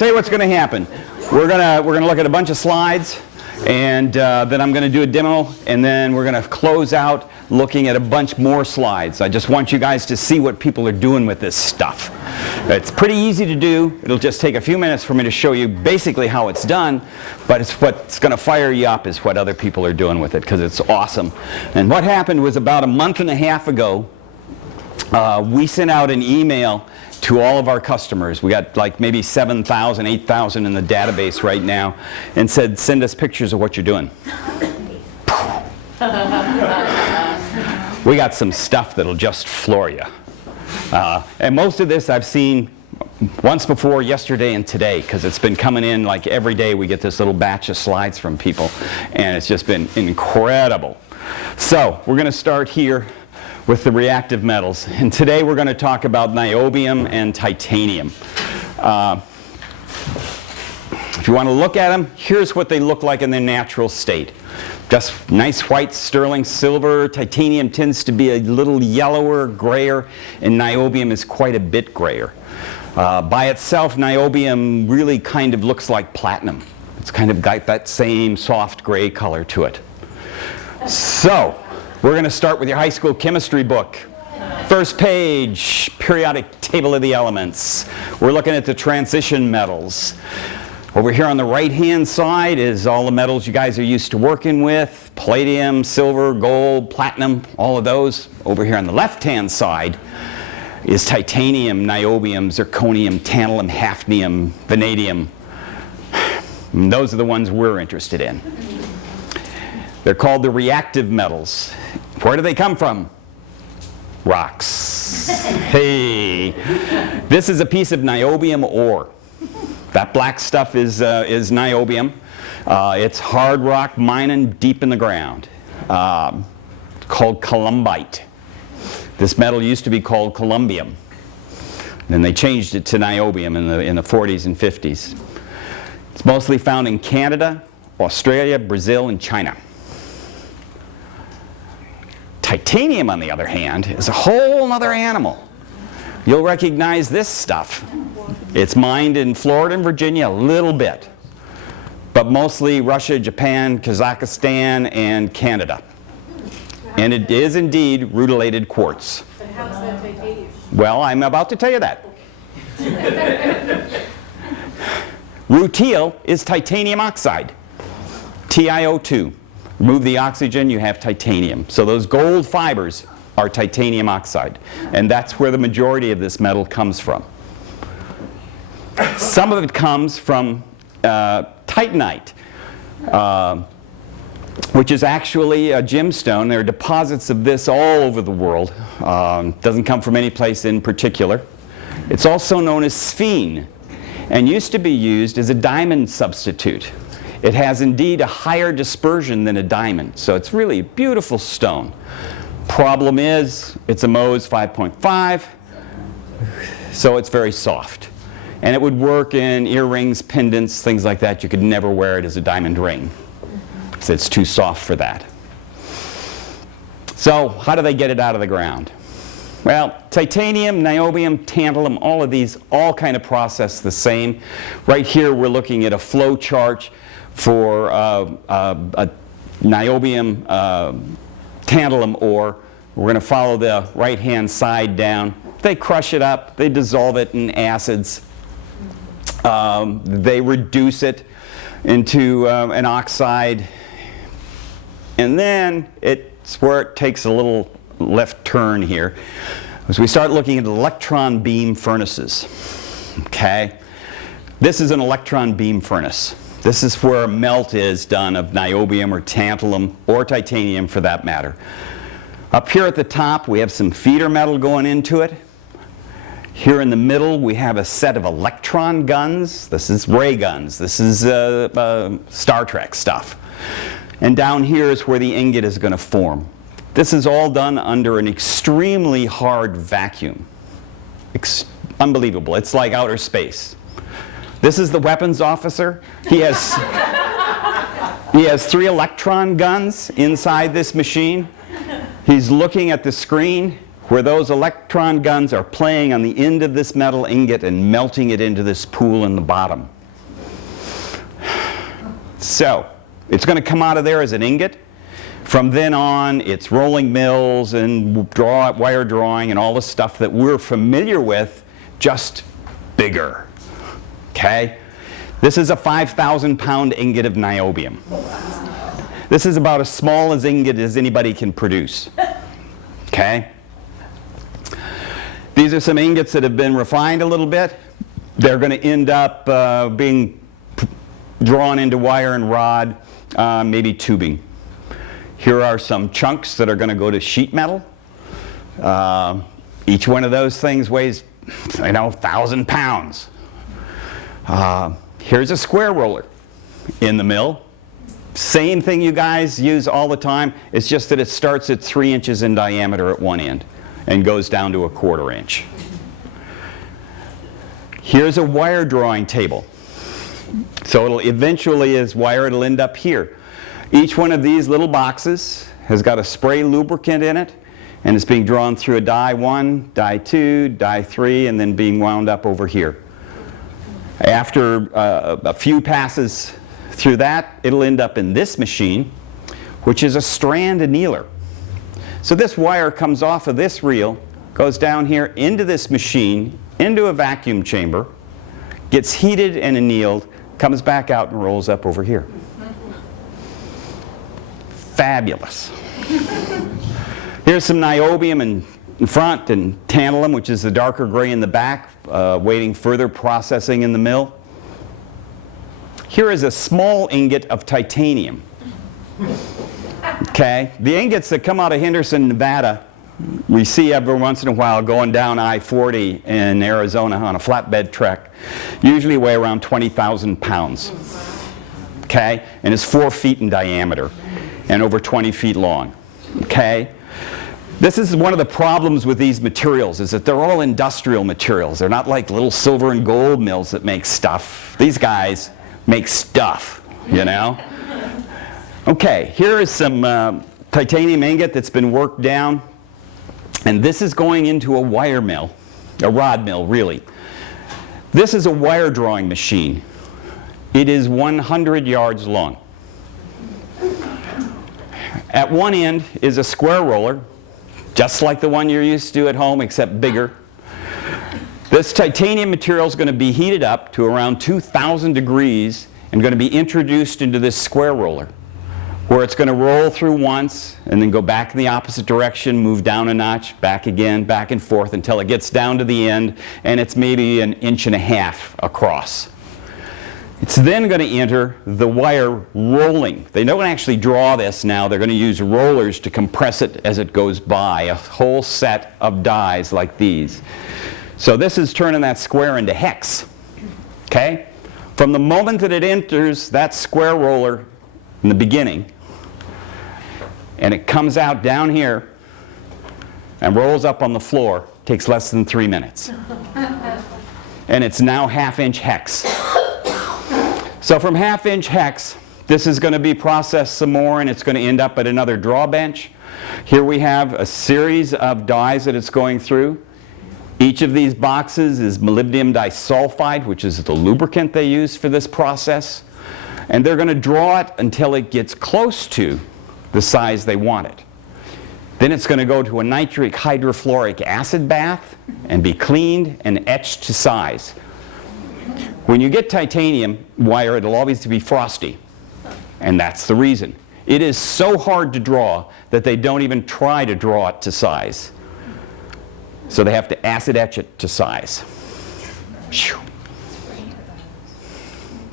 tell you what's going to happen. We're gonna look at a bunch of slides, and then I'm going to do a demo, and then we're going to close out looking at a bunch more slides. I just want you guys to see what people are doing with this stuff. It's pretty easy to do. It'll just take a few minutes for me to show you basically how it's done, but it's what's going to fire you up is what other people are doing with it, because it's awesome. And what happened was about a month and a half ago, we sent out an email to all of our customers. We got like maybe 7,000, 8,000 in the database right now, and said, send us pictures of what you're doing. We got some stuff that'll just floor you. And most of this I've seen once before, yesterday and today, because it's been coming in like every day. We get this little batch of slides from people, and it's just been incredible. So we're going to start here with the reactive metals. And today we're going to talk about niobium and titanium. If you want to look at them, here's what they look like in their natural state. Just nice white sterling silver. Titanium tends to be a little yellower, grayer, and niobium is quite a bit grayer. By itself, niobium really kind of looks like platinum. It's kind of got that same soft gray color to it. So, we're going to start with your high school chemistry book. First page, periodic table of the elements. We're looking at the transition metals. Over here on the right-hand side is all the metals you guys are used to working with. Palladium, silver, gold, platinum, all of those. Over here on the left-hand side is titanium, niobium, zirconium, tantalum, hafnium, vanadium. And those are the ones we're interested in. They're called the reactive metals. Where do they come from? Rocks. Hey, this is a piece of niobium ore. That black stuff is niobium. It's hard rock mining deep in the ground. Called columbite. This metal used to be called columbium. Then they changed it to niobium in the 40s and 50s. It's mostly found in Canada, Australia, Brazil, and China. Titanium, on the other hand, is a whole other animal. You'll recognize this stuff. It's mined in Florida and Virginia a little bit, but mostly Russia, Japan, Kazakhstan, and Canada. And it is indeed rutilated quartz. But how is that titanium? Well, I'm about to tell you that. Rutile is titanium oxide, TiO2. Remove the oxygen, you have titanium. So those gold fibers are titanium oxide. And that's where the majority of this metal comes from. Some of it comes from titanite, which is actually a gemstone. There are deposits of this all over the world. Doesn't come from any place in particular. It's also known as sphene, and used to be used as a diamond substitute. It has indeed a higher dispersion than a diamond, so it's really a beautiful stone. Problem is, it's a Mohs 5.5, so it's very soft. And it would work in earrings, pendants, things like that. You could never wear it as a diamond ring, because it's too soft for that. So how do they get it out of the ground? Well, titanium, niobium, tantalum, all of these all kind of process the same. Right here we're looking at a flow chart for a niobium tantalum ore. We're going to follow the right-hand side down. They crush it up. They dissolve it in acids. They reduce it into an oxide. And then it's where it takes a little left turn here. As we start looking at electron beam furnaces. Okay? This is an electron beam furnace. This is where a melt is done of niobium or tantalum or titanium for that matter. Up here at the top we have some feeder metal going into it. Here in the middle we have a set of electron guns. This is ray guns. This is Star Trek stuff. And down here is where the ingot is going to form. This is all done under an extremely hard vacuum. Unbelievable. It's like outer space. This is the weapons officer. He has 3 electron guns inside this machine. He's looking at the screen where those electron guns are playing on the end of this metal ingot and melting it into this pool in the bottom. So it's going to come out of there as an ingot. From then on, it's rolling mills and wire drawing and all the stuff that we're familiar with, just bigger. Okay? This is a 5,000-pound ingot of niobium. This is about as small as ingot as anybody can produce. Okay? These are some ingots that have been refined a little bit. They're going to end up being drawn into wire and rod, maybe tubing. Here are some chunks that are going to go to sheet metal. Each one of those things weighs, 1,000 pounds. Here's a square roller in the mill. Same thing you guys use all the time. It's just that it starts at 3 inches in diameter at one end and goes down to a 1/4 inch. Here's a wire drawing table. So it'll eventually, as wire, it'll end up here. Each one of these little boxes has got a spray lubricant in it, and it's being drawn through a die 1, die 2, die 3, and then being wound up over here. After a few passes through that, it'll end up in this machine, which is a strand annealer. So this wire comes off of this reel, goes down here into this machine, into a vacuum chamber, gets heated and annealed, comes back out and rolls up over here. Fabulous. Here's some niobium in front and tantalum, which is the darker gray in the back, waiting further processing in the mill. Here is a small ingot of titanium. Okay, the ingots that come out of Henderson, Nevada, we see every once in a while going down I-40 in Arizona on a flatbed truck, usually weigh around 20,000 pounds. Okay, and it's 4 feet in diameter and over 20 feet long. Okay, this is one of the problems with these materials, is that they're all industrial materials. They're not like little silver and gold mills that make stuff. These guys make stuff, Okay, here is some titanium ingot that's been worked down, and this is going into a wire mill, a rod mill really. This is a wire drawing machine. It is 100 yards long. At one end is a square roller, just like the one you're used to at home, except bigger. This titanium material is going to be heated up to around 2,000 degrees and going to be introduced into this square roller, where it's going to roll through once and then go back in the opposite direction, move down a notch, back again, back and forth until it gets down to the end, and it's maybe 1.5 inches across. It's then going to enter the wire rolling. They don't actually draw this now. They're going to use rollers to compress it as it goes by, a whole set of dies like these. So this is turning that square into hex. Okay? From the moment that it enters that square roller in the beginning, and it comes out down here and rolls up on the floor, takes less than 3 minutes. And it's now 1/2 inch hex. So from 1/2 inch hex, this is going to be processed some more, and it's going to end up at another draw bench. Here we have a series of dies that it's going through. Each of these boxes is molybdenum disulfide, which is the lubricant they use for this process. And they're going to draw it until it gets close to the size they want it. Then it's going to go to a nitric hydrofluoric acid bath and be cleaned and etched to size. When you get titanium wire, it'll always be frosty, and that's the reason. It is so hard to draw that they don't even try to draw it to size. So they have to acid etch it to size.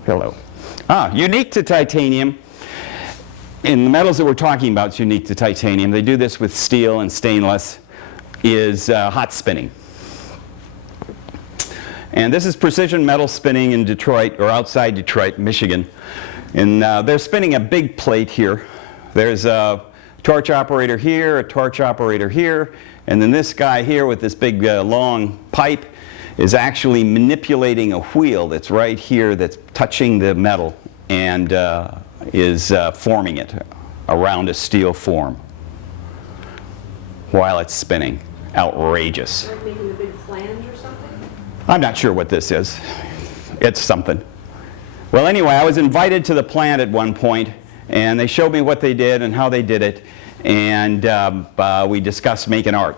Hello. Unique to titanium, in the metals that we're talking about, it's unique to titanium. They do this with steel and stainless, is hot spinning. And this is precision metal spinning in Detroit, or outside Detroit, Michigan. And they're spinning a big plate here. There's a torch operator here, a torch operator here, and then this guy here with this big long pipe is actually manipulating a wheel that's right here that's touching the metal and is forming it around a steel form while it's spinning. outrageous. Like making a big flange or something? I'm not sure what this is. It's something. Well, anyway, I was invited to the plant at one point, and they showed me what they did and how they did it, and we discussed making art.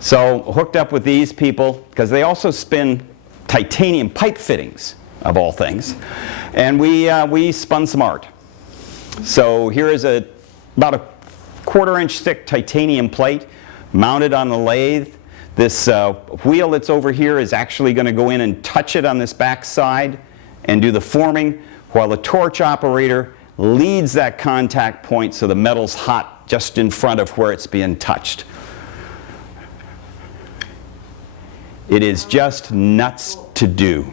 So hooked up with these people, because they also spin titanium pipe fittings, of all things, and we spun some art. So here is about a 1/4-inch thick titanium plate mounted on the lathe. This wheel that's over here is actually going to go in and touch it on this back side and do the forming, while the torch operator leads that contact point so the metal's hot just in front of where it's being touched. It is just nuts to do.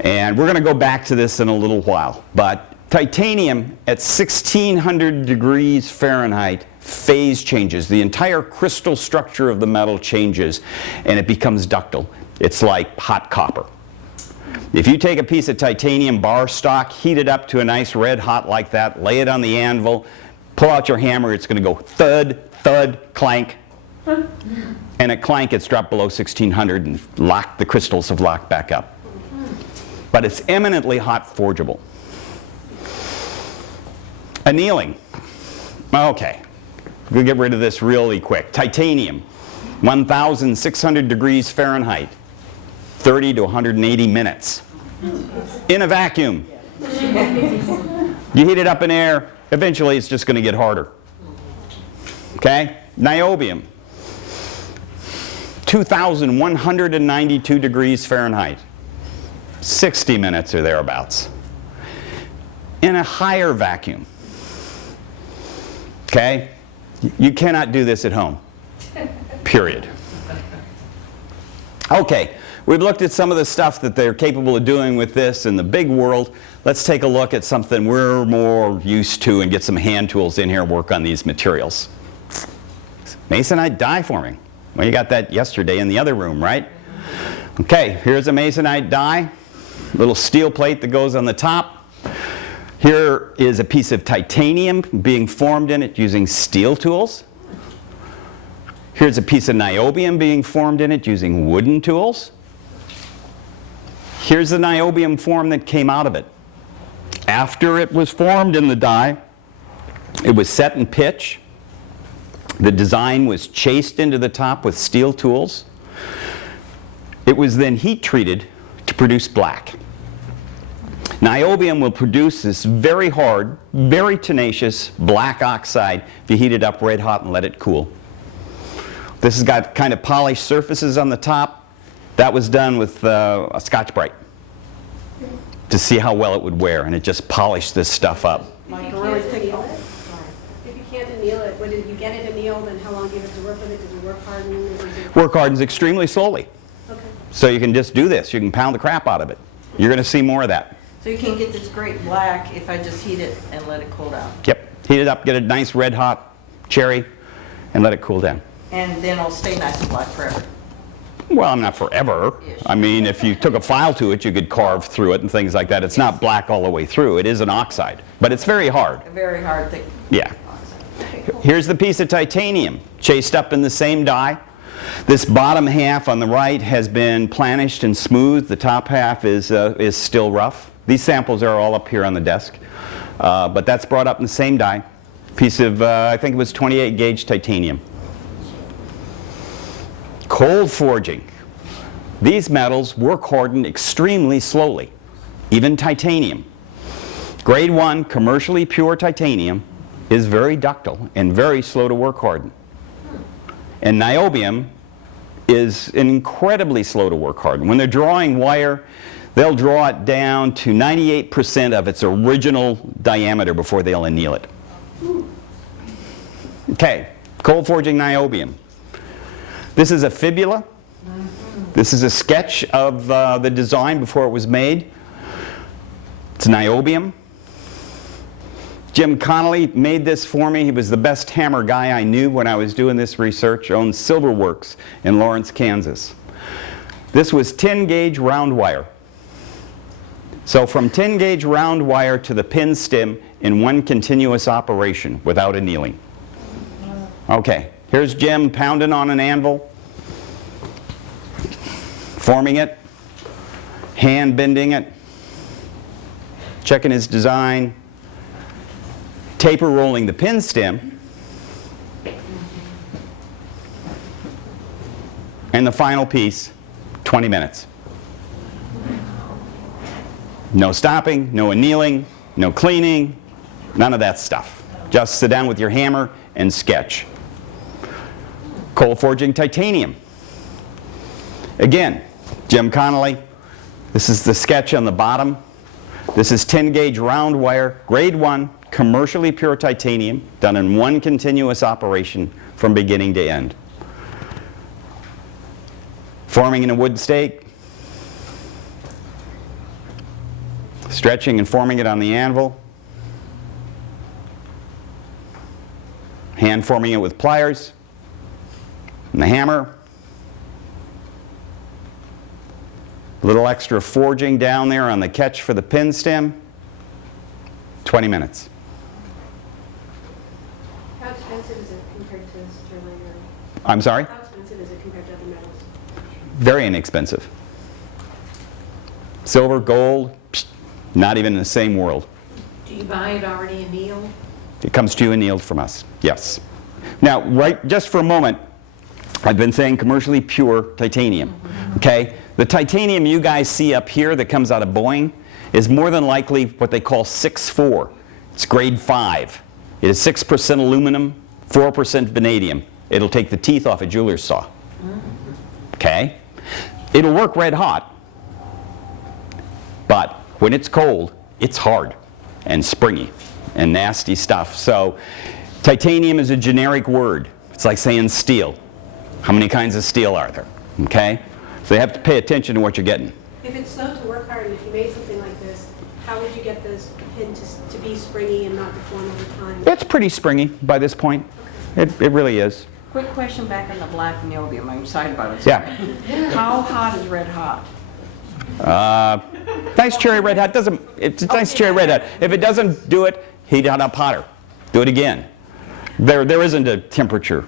And we're going to go back to this in a little while. But titanium at 1600 degrees Fahrenheit phase changes. The entire crystal structure of the metal changes and it becomes ductile. It's like hot copper. If you take a piece of titanium bar stock, heat it up to a nice red hot like that, lay it on the anvil, pull out your hammer, it's going to go thud, thud, clank. And at clank it's dropped below 1600 and the crystals have locked back up. But it's eminently hot forgeable. Annealing. Okay, we'll get rid of this really quick. Titanium, 1,600 degrees Fahrenheit, 30 to 180 minutes. In a vacuum. You heat it up in air, eventually it's just going to get harder. Okay? Niobium, 2,192 degrees Fahrenheit, 60 minutes or thereabouts. In a higher vacuum. Okay? You cannot do this at home. Period. Okay, we've looked at some of the stuff that they're capable of doing with this in the big world. Let's take a look at something we're more used to and get some hand tools in here and work on these materials. Masonite die forming. Well, you got that yesterday in the other room, right? Okay, here's a masonite die. Little steel plate that goes on the top. Here is a piece of titanium being formed in it using steel tools. Here's a piece of niobium being formed in it using wooden tools. Here's the niobium form that came out of it. After it was formed in the die, it was set in pitch. The design was chased into the top with steel tools. It was then heat treated to produce black. Niobium will produce this very hard, very tenacious black oxide if you heat it up red hot and let it cool. This has got kind of polished surfaces on the top. That was done with a Scotch-Brite to see how well it would wear, and it just polished this stuff up. Like a really thick anneal it? If you can't anneal it, when you get it annealed, then how long do you have to work with it? Does it work harden? Work hardens extremely slowly. Okay. So you can just do this. You can pound the crap out of it. You're going to see more of that. So you can get this great black if I just heat it and let it cool down. Yep. Heat it up, get a nice red hot cherry, and let it cool down. And then it'll stay nice and black forever. Well, not forever. I mean, if you took a file to it, you could carve through it and things like that. It's not black all the way through. It is an oxide, but it's very hard. A very hard, thick Yeah. oxide. Okay, cool. Here's the piece of titanium chased up in the same die. This bottom half on the right has been planished and smooth. The top half is still rough. These samples are all up here on the desk, but that's brought up in the same die. Piece of, I think it was 28 gauge titanium. Cold forging. These metals work harden extremely slowly, even titanium. Grade 1 commercially pure titanium is very ductile and very slow to work harden. And niobium is incredibly slow to work harden. When they're drawing wire, they'll draw it down to 98% of its original diameter before they'll anneal it. Okay, cold forging niobium. This is a fibula. This is a sketch of the design before it was made. It's niobium. Jim Connolly made this for me. He was the best hammer guy I knew when I was doing this research. Owned Silver Works in Lawrence, Kansas. This was 10 gauge round wire. So from 10 gauge round wire to the pin stem in one continuous operation without annealing. Okay, Here's Jim pounding on an anvil, forming it, hand bending it, checking his design, taper rolling the pin stem, and the final piece, 20 minutes. No stopping, no annealing, no cleaning, none of that stuff. Just sit down with your hammer and sketch. Cold forging titanium. Again, Jim Connolly, this is the sketch on the bottom. This is 10 gauge round wire, grade 1, commercially pure titanium, done in one continuous operation from beginning to end. Forming in a wood stake, stretching and forming it on the anvil, hand forming it with pliers and the hammer, a little extra forging down there on the catch for the pin stem, 20 minutes. How expensive is it compared to sterling? I'm sorry? How expensive is it compared to other metals? Very inexpensive. Silver, gold, psh, not even in the same world. Do you buy it already annealed? It comes to you annealed from us, yes. Now, right, just for a moment, I've been saying commercially pure titanium, okay? The titanium you guys see up here that comes out of Boeing is more than likely what they call 6-4. It's grade 5. It is 6% aluminum, 4% vanadium. It'll take the teeth off a jeweler's saw, okay? It'll work red hot, but when it's cold, it's hard and springy and nasty stuff. So titanium is a generic word. It's like saying steel. How many kinds of steel are there? Okay? So you have to pay attention to what you're getting. If it's slow to work hard, and if you made something like this, how would you get this pin to be springy and not deform over time? It's pretty springy by this point. It really is. Quick question back on the black niobium. I'm excited about it. Yeah. How hot is red hot? Nice cherry red hot. It's a nice cherry red hot. If it doesn't do it, heat it up hotter. Do it again. There isn't a temperature.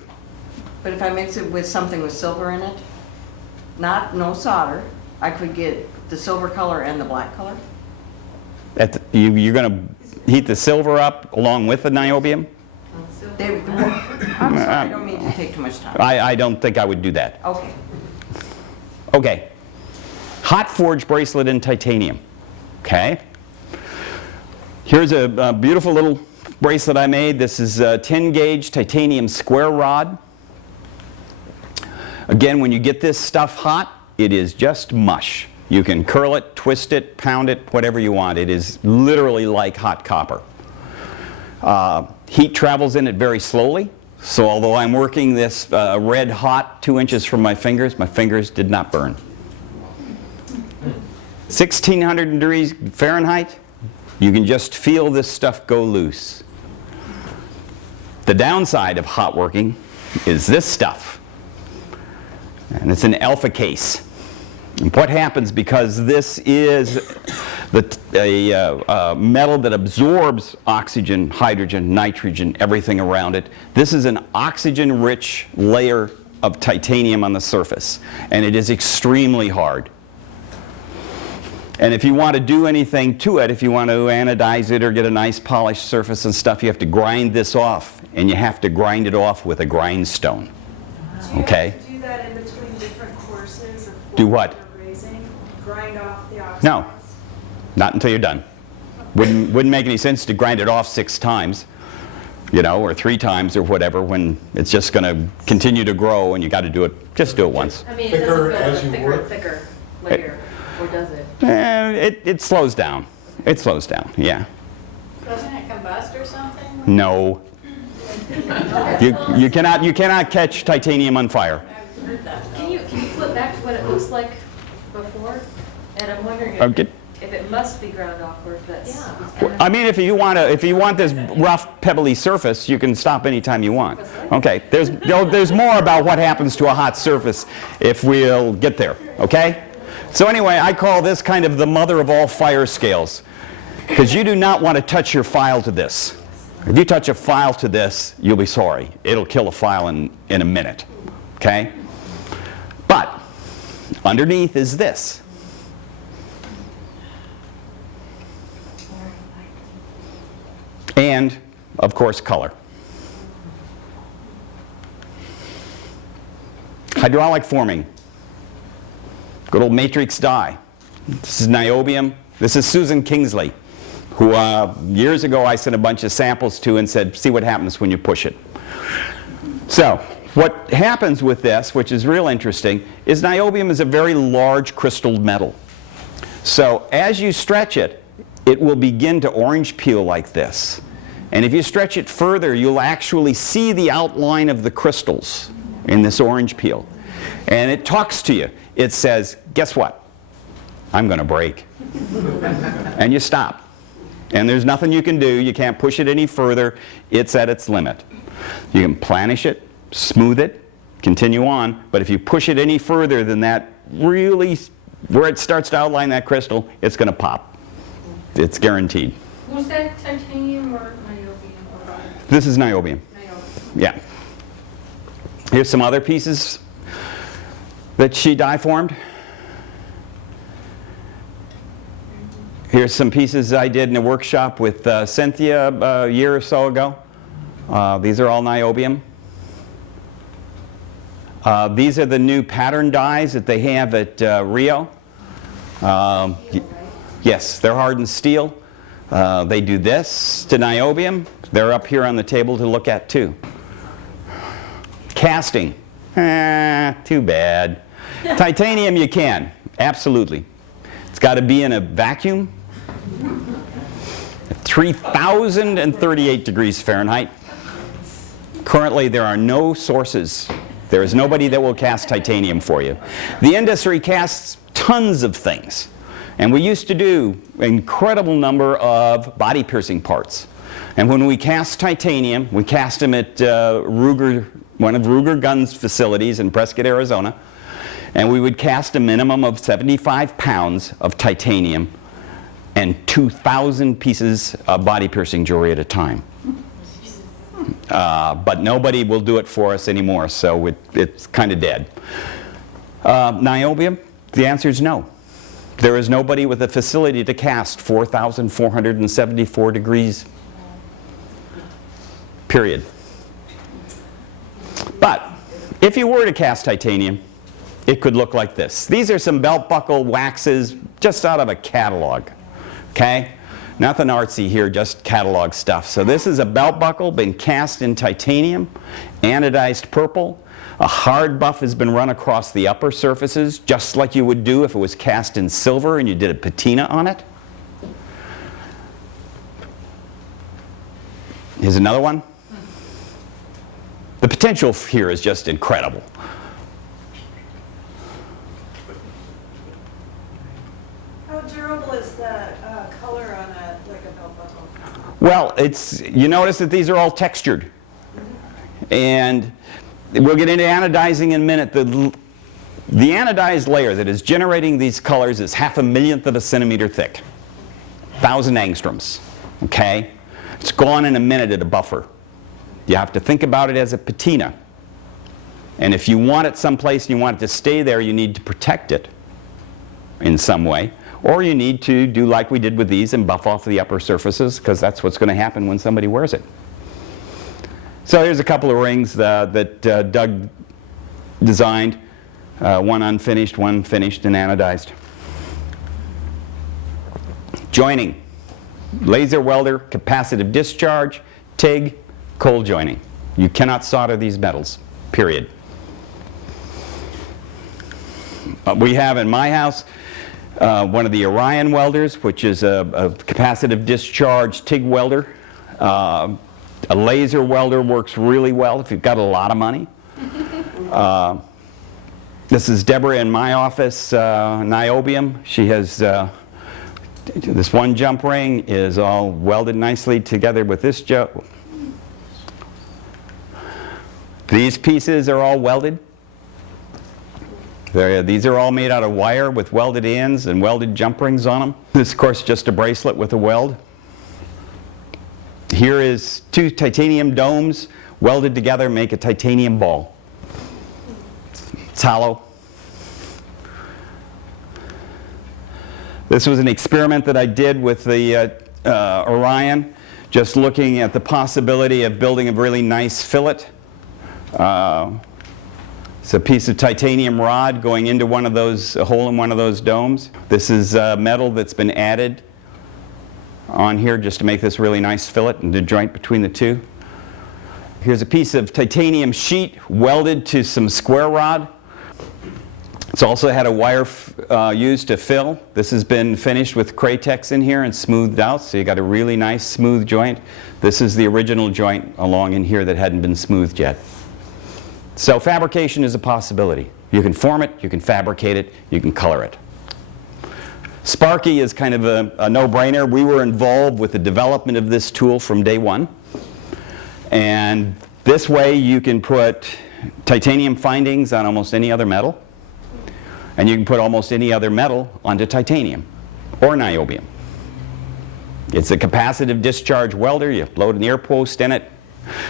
But if I mix it with something with silver in it, no solder, I could get the silver color and the black color? You're going to heat the silver up along with the niobium? I'm sorry, I don't mean to take too much time. I don't think I would do that. Okay. Okay. Hot forged bracelet in titanium. Okay. Here's a beautiful little bracelet I made. This is a 10 gauge titanium square rod. Again, when you get this stuff hot, it is just mush. You can curl it, twist it, pound it, whatever you want. It is literally like hot copper. Heat travels in it very slowly. So although I'm working this red hot 2 inches from my fingers did not burn. 1600 degrees Fahrenheit, you can just feel this stuff go loose. The downside of hot working is this stuff. And it's an alpha case. And what happens, because this is a metal that absorbs oxygen, hydrogen, nitrogen, everything around it, this is an oxygen-rich layer of titanium on the surface. And it is extremely hard. And if you want to do anything to it, if you want to anodize it or get a nice polished surface and stuff, you have to grind this off. And you have to grind it off with a grindstone. Okay? Do you have to do that in between different courses of Do what? forging or brazing? Grind off the oxides? No. Not until you're done. Wouldn't make any sense to grind it off 6 times, you know, or 3 times or whatever, when it's just going to continue to grow and you got to do it. Just do it once. I mean, it Thicker doesn't as build you a work? thicker layer, or does it? It slows down. It slows down, yeah. Doesn't it combust or something? No. You cannot catch titanium on fire. Can you flip back to what it looks like before? And I'm wondering Okay. if it must be ground off, or if that's. I mean, if you want this rough, pebbly surface, you can stop anytime you want. Okay. There's more about what happens to a hot surface if we'll get there. Okay. So anyway, I call this kind of the mother of all fire scales, because you do not want to touch your file to this. If you touch a file to this, you'll be sorry. It'll kill a file in a minute, okay? But underneath is this. And, of course, color. Hydraulic forming. Good old matrix dye. This is niobium. This is Susan Kingsley, who years ago I sent a bunch of samples to and said, see what happens when you push it. So, what happens with this, which is real interesting, is niobium is a very large crystal metal. So, as you stretch it, it will begin to orange peel like this. And if you stretch it further, you'll actually see the outline of the crystals in this orange peel. And it talks to you. It says, guess what? I'm going to break. And you stop. And there's nothing you can do. You can't push it any further. It's at its limit. You can planish it, smooth it, continue on. But if you push it any further than that, really, where it starts to outline that crystal, it's going to pop. It's guaranteed. Was that titanium or niobium? This is niobium. Niobium. Yeah. Here's some other pieces that she die formed. Here's some pieces I did in a workshop with Cynthia a year or so ago. These are all niobium. These are the new pattern dies that they have at Rio. Yes, they're hardened steel. They do this to niobium. They're up here on the table to look at too. Casting. Too bad. Titanium you can, absolutely. It's got to be in a vacuum. 3,038 degrees Fahrenheit. Currently there are no sources. There is nobody that will cast titanium for you. The industry casts tons of things. And we used to do an incredible number of body piercing parts. And when we cast titanium, we cast them at Ruger, one of Ruger Guns facilities in Prescott, Arizona. And we would cast a minimum of 75 pounds of titanium and 2,000 pieces of body piercing jewelry at a time. But nobody will do it for us anymore, so it's kind of dead. Niobium, the answer is no. There is nobody with a facility to cast 4,474 degrees, period. But if you were to cast titanium, it could look like this. These are some belt buckle waxes just out of a catalog, okay? Nothing artsy here, just catalog stuff. So this is a belt buckle, been cast in titanium, anodized purple. A hard buff has been run across the upper surfaces, just like you would do if it was cast in silver and you did a patina on it. Here's another one. The potential here is just incredible. How durable is the color on a belt buckle? Well, you notice that these are all textured. And we'll get into anodizing in a minute. The anodized layer that is generating these colors is 1/2 millionth of a centimeter thick. 1,000 angstroms, okay? It's gone in a minute at a buffer. You have to think about it as a patina. And if you want it someplace and you want it to stay there, you need to protect it in some way. Or you need to do like we did with these and buff off the upper surfaces, because that's what's going to happen when somebody wears it. So here's a couple of rings that Doug designed. One unfinished, one finished and anodized. Joining. Laser welder, capacitive discharge, TIG, cold joining. You cannot solder these metals, period. We have in my house one of the Orion welders, which is a capacitive discharge TIG welder. A laser welder works really well if you've got a lot of money. This is Deborah in my office, Niobium. She has this one jump ring is all welded nicely together with this jump. These pieces are all welded. These are all made out of wire with welded ends and welded jump rings on them. This, of course, just a bracelet with a weld. Here is 2 titanium domes welded together, make a titanium ball. It's hollow. This was an experiment that I did with the Orion, just looking at the possibility of building a really nice fillet. It's a piece of titanium rod going into one of those, a hole in one of those domes. This is metal that's been added on here just to make this really nice fillet and the joint between the two. Here's a piece of titanium sheet welded to some square rod. It's also had a wire used to fill. This has been finished with Cratex in here and smoothed out, so you got a really nice smooth joint. This is the original joint along in here that hadn't been smoothed yet. So fabrication is a possibility. You can form it, you can fabricate it, you can color it. Sparky is kind of a no-brainer. We were involved with the development of this tool from day one. And this way you can put titanium findings on almost any other metal. And you can put almost any other metal onto titanium or niobium. It's a capacitive discharge welder. You load an ear post in it,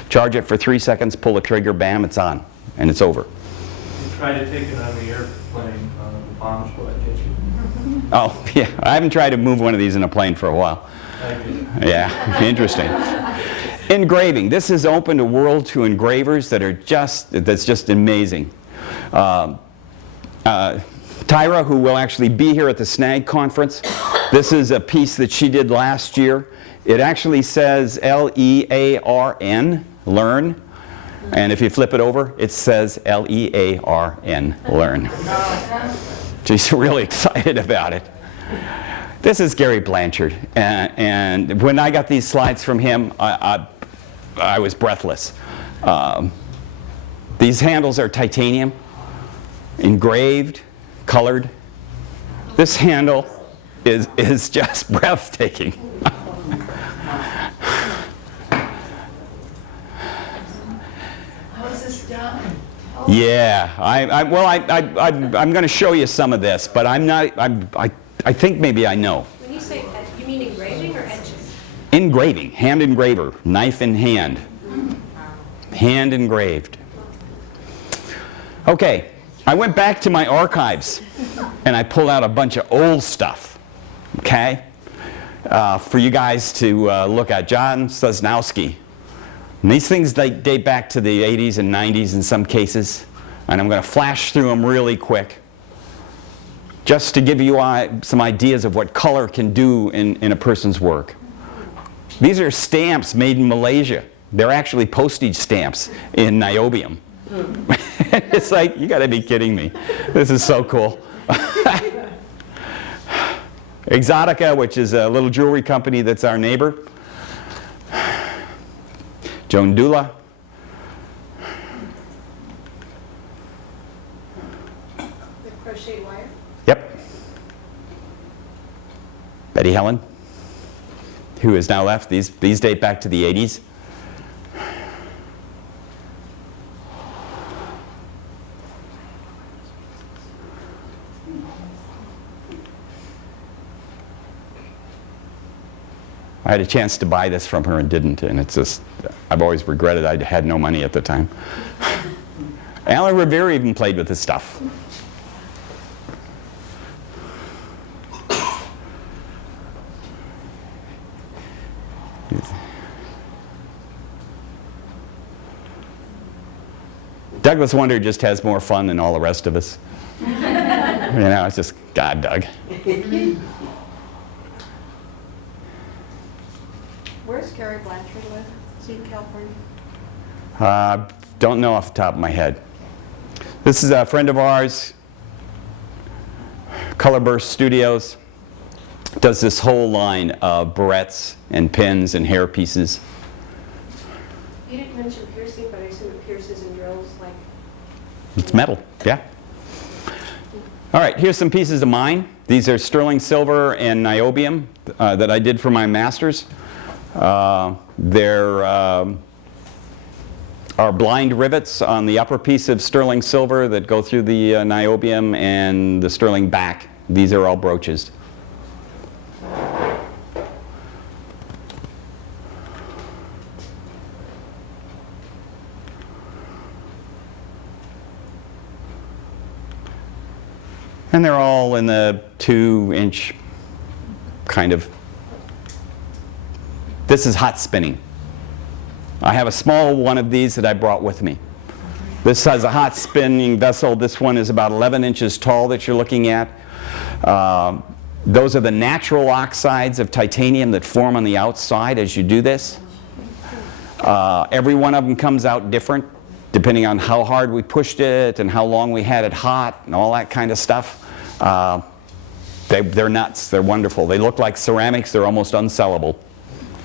charge it for 3 seconds, pull the trigger, bam, it's on, and it's over. You try to take it on the airplane, the bombs will get you. Oh, yeah, I haven't tried to move one of these in a plane for a while. Yeah, interesting. Engraving. This has opened a world to engravers that are that's just amazing. Tyra, who will actually be here at the SNAG conference, this is a piece that she did last year. It actually says L-E-A-R-N, learn. And if you flip it over, it says L-E-A-R-N, learn. She's really excited about it. This is Gary Blanchard. And when I got these slides from him, I was breathless. These handles are titanium, engraved, colored. This handle is just breathtaking. How is this done? Yeah, I'm going to show you some of this, but I think maybe I know. When you say, you mean engraving or etching? Engraving, hand engraver, knife in hand. Hand engraved. Okay, I went back to my archives and I pulled out a bunch of old stuff, okay, for you guys to look at. John Sosnowski. And these things date back to the 80s and 90s in some cases, and I'm going to flash through them really quick just to give you some ideas of what color can do in a person's work. These are stamps made in Malaysia. They're actually postage stamps in niobium. It's like, you got to be kidding me. This is so cool. Exotica, which is a little jewelry company that's our neighbor. Joan Dula. The crochet wire? Yep. Betty Helen, who has now left. These date back to the 80s. I had a chance to buy this from her and didn't, and it's just, I've always regretted I had no money at the time. Alan Revere even played with this stuff. Douglas Wonder just has more fun than all the rest of us. You know, it's just, God, Doug. Where's Gary Blanchard live? Is he in California? Don't know off the top of my head. This is a friend of ours, Colorburst Studios. Does this whole line of barrettes and pins and hair pieces. You didn't mention piercing, but I assume it pierces and drills like... It's metal, yeah. All right, here's some pieces of mine. These are sterling silver and niobium that I did for my master's. There are blind rivets on the upper piece of sterling silver that go through the niobium and the sterling back. These are all brooches. And they're all in the 2-inch kind of. This is hot spinning. I have a small one of these that I brought with me. This has a hot spinning vessel. This one is about 11 inches tall that you're looking at. Those are the natural oxides of titanium that form on the outside as you do this. Every one of them comes out different, depending on how hard we pushed it and how long we had it hot and all that kind of stuff. They're nuts. They're wonderful. They look like ceramics. They're almost unsellable.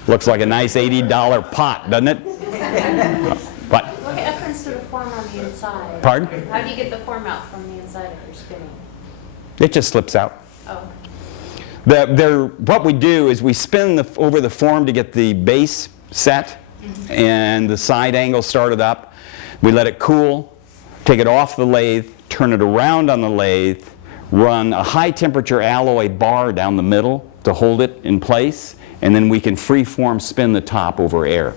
Looks like a nice $80 pot, doesn't it? What? What happens to the form on the inside? Pardon? How do you get the form out from the inside if you're spinning? It just slips out. Oh. What we do is we spin over the form to get the base set and the side angle started up. We let it cool, take it off the lathe, turn it around on the lathe, run a high temperature alloy bar down the middle to hold it in place, and then we can free-form spin the top over air.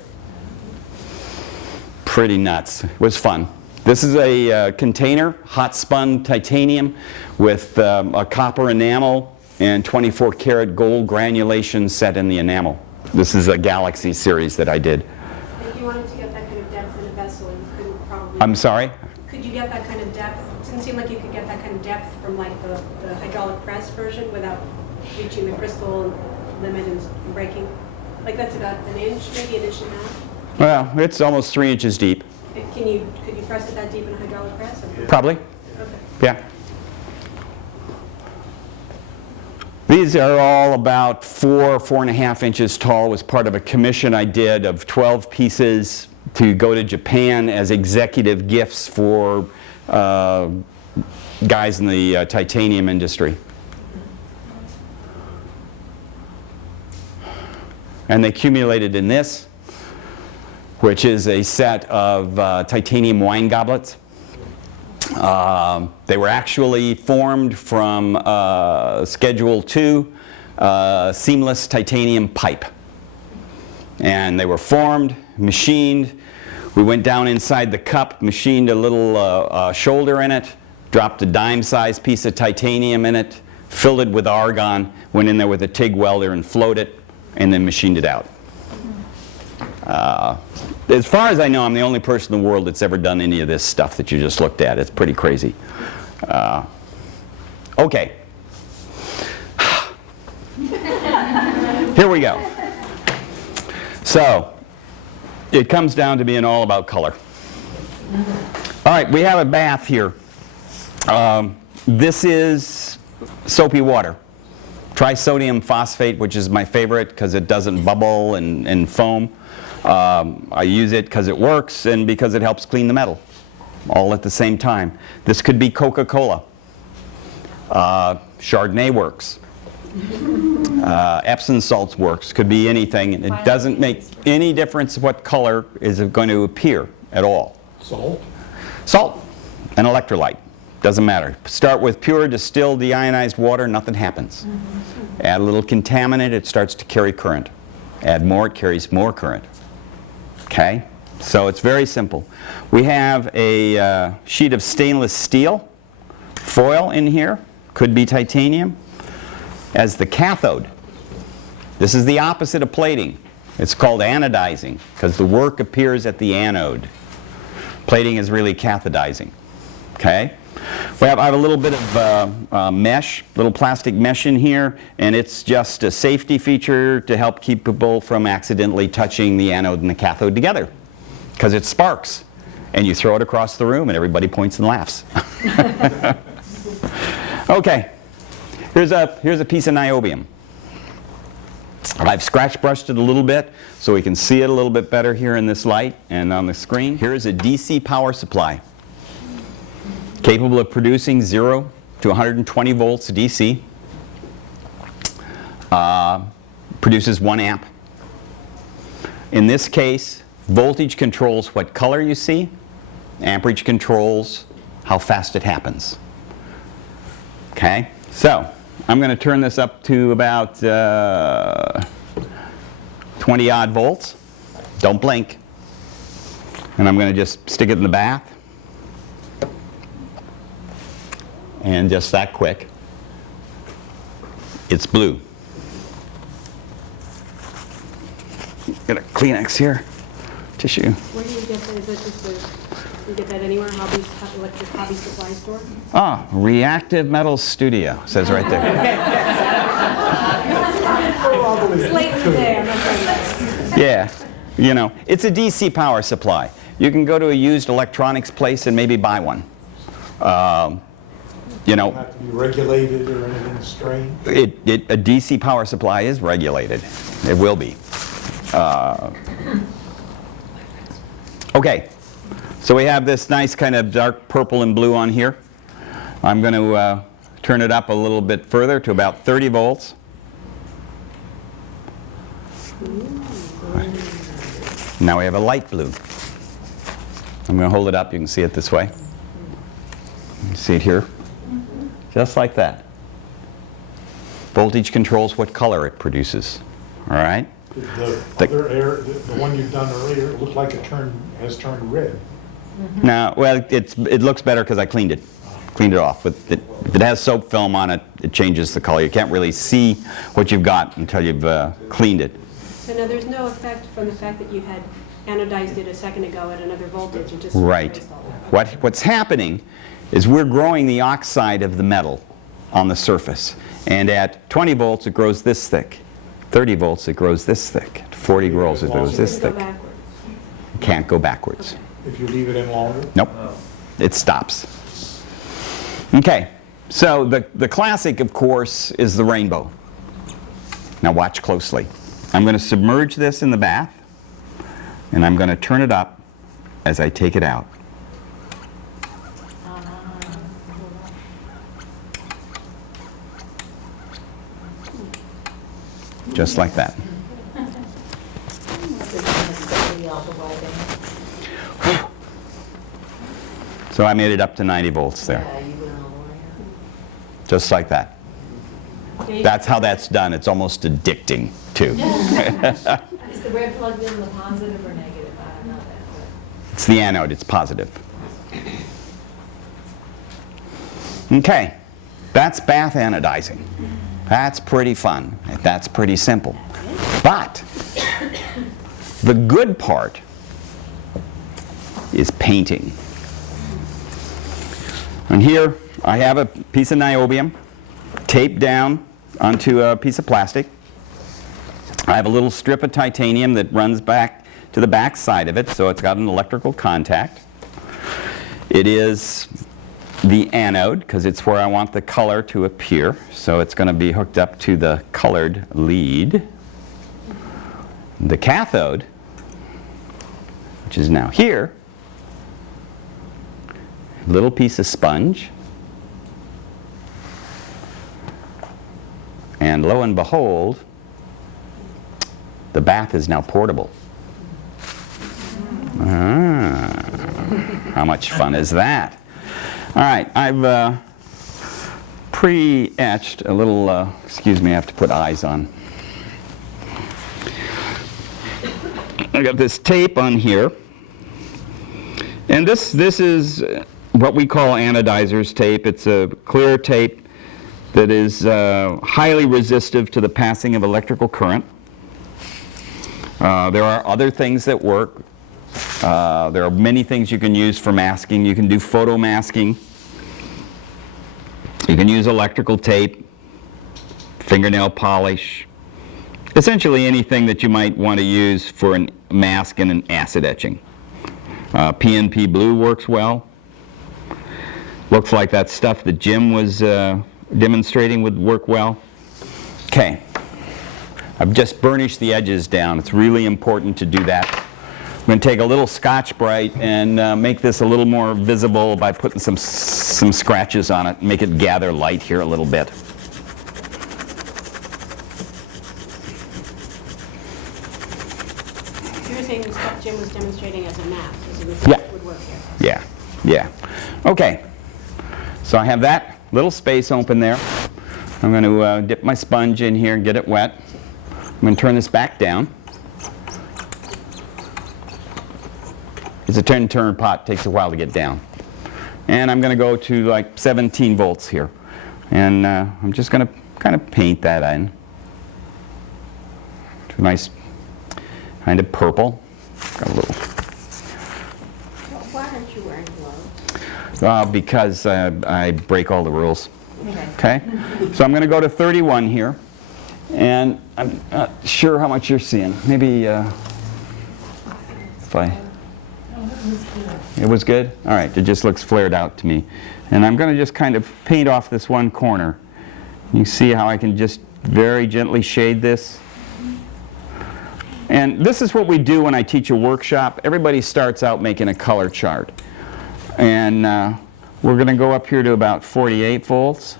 Pretty nuts. It was fun. This is a container, hot spun titanium with a copper enamel and 24 karat gold granulation set in the enamel. This is a Galaxy series that I did. If you wanted to get that kind of depth in a vessel, you couldn't probably. I'm sorry? Could you get that kind of depth? It didn't seem like you could get that kind of depth from like the hydraulic press version without reaching the crystal limit and breaking. Like that's about an inch, maybe an inch and a half. Well, it's almost 3 inches deep. Could you press it that deep in a hydraulic press? Or? Probably. Okay. Yeah. These are all about 4.5 inches tall. It was part of a commission I did of 12 pieces to go to Japan as executive gifts for guys in the titanium industry. And they accumulated in this, which is a set of titanium wine goblets. They were actually formed from Schedule 2 seamless titanium pipe. And they were formed, machined. We went down inside the cup, machined a little shoulder in it, dropped a dime-sized piece of titanium in it, filled it with argon, went in there with a TIG welder and flowed it, and then machined it out. As far as I know, I'm the only person in the world that's ever done any of this stuff that you just looked at. It's pretty crazy. Okay. Here we go. So, it comes down to being all about color. All right, we have a bath here. This is soapy water. Trisodium phosphate, which is my favorite because it doesn't bubble and foam. I use it because it works and because it helps clean the metal, all at the same time. This could be Coca-Cola. Chardonnay works. Epsom salts works. Could be anything. It doesn't make any difference what color is going to appear at all. Salt? Salt and electrolyte. Doesn't matter. Start with pure distilled deionized water, nothing happens. Add a little contaminant, it starts to carry current. Add more, it carries more current. Okay? So it's very simple. We have a sheet of stainless steel foil in here, could be titanium, as the cathode. This is the opposite of plating. It's called anodizing because the work appears at the anode. Plating is really cathodizing. Okay? I have a little bit of mesh, little plastic mesh in here, and it's just a safety feature to help keep people from accidentally touching the anode and the cathode together, because it sparks, and you throw it across the room and everybody points and laughs. Okay, here's a piece of niobium. I've scratch brushed it a little bit so we can see it a little bit better here in this light and on the screen. Here's a DC power supply, capable of producing 0 to 120 volts DC. Produces 1 amp. In this case, voltage controls what color you see. Amperage controls how fast it happens. Okay, so I'm going to turn this up to about 20 odd volts. Don't blink. And I'm going to just stick it in the bath. and just that quick, it's blue. Got a Kleenex here, tissue. Where do you get that? Is that just you get that anywhere? Electric hobby supply store? Ah, Reactive Metal Studio, says right there. It's late in the day, I'm not trying to. Yeah, you know, it's a DC power supply. You can go to a used electronics place and maybe buy one. You know, Have to be regulated or anything strained? a DC power supply is regulated. It will be. Okay, so we have this nice kind of dark purple and blue on here. I'm going to turn it up a little bit further to about 30 volts. Now we have a light blue. I'm going to hold it up. You can see it this way. You see it here? Just like that. Voltage controls what color it produces. All right? The other air, the one you've done earlier, it looked like it has turned red. Now, well, it looks better because I cleaned it. Cleaned it off. If it has soap film on it, it changes the color. You can't really see what you've got until you've cleaned it. So now there's no effect from the fact that you had anodized it a second ago at another voltage. It just Right. replaced all that. What's happening is we're growing the oxide of the metal on the surface. And at 20 volts, it grows this thick. 30 volts, it grows this thick. At 40 grows, it grows this Go thick. backwards. Can't go backwards. If you leave it in longer? Nope. It stops. Okay. So the classic, of course, is the rainbow. Now watch closely. I'm going to submerge this in the bath, and I'm going to turn it up as I take it out. Just like that. So I made it up to 90 volts there. Just like that. That's how that's done. It's almost addicting, too. Is the red plugged in the positive or negative? I don't know that. It's the anode. It's positive. Okay. That's bath anodizing. That's pretty fun. That's pretty simple. But the good part is painting. And here I have a piece of niobium taped down onto a piece of plastic. I have a little strip of titanium that runs back to the back side of it, so it's got an electrical contact. It is the anode, because it's where I want the color to appear, so it's going to be hooked up to the colored lead. The cathode, which is now here, little piece of sponge, and lo and behold, the bath is now portable. How much fun is that? All right, I've pre-etched a little, excuse me, I have to put eyes on. I got this tape on here, and this is what we call anodizer's tape. It's a clear tape that is highly resistive to the passing of electrical current. There are other things that work. There are many things you can use for masking. You can do photo masking. You can use electrical tape, fingernail polish, essentially anything that you might want to use for a mask and an acid etching. PNP blue works well. Looks like that stuff that Jim was demonstrating would work well. Okay. I've just burnished the edges down. It's really important to do that. I'm going to take a little Scotch-Brite and make this a little more visible by putting some scratches on it, make it gather light here a little bit. You were saying the stuff Jim was demonstrating as a mask, so this Yeah. would work here. Yeah. Okay. So I have that little space open there. I'm going to dip my sponge in here and get it wet. I'm going to turn this back down. It's a turn pot, takes a while to get down. And I'm going to go to like 17 volts here. And I'm just going to kind of paint that in. To a nice kind of purple. Got a little. Why aren't you wearing gloves? Because I break all the rules. Okay? So I'm going to go to 31 here. And I'm not sure how much you're seeing. Maybe if I... It was good? All right, it just looks flared out to me. And I'm going to just kind of paint off this one corner. You see how I can just very gently shade this? And this is what we do when I teach a workshop. Everybody starts out making a color chart. And we're going to go up here to about 48 volts.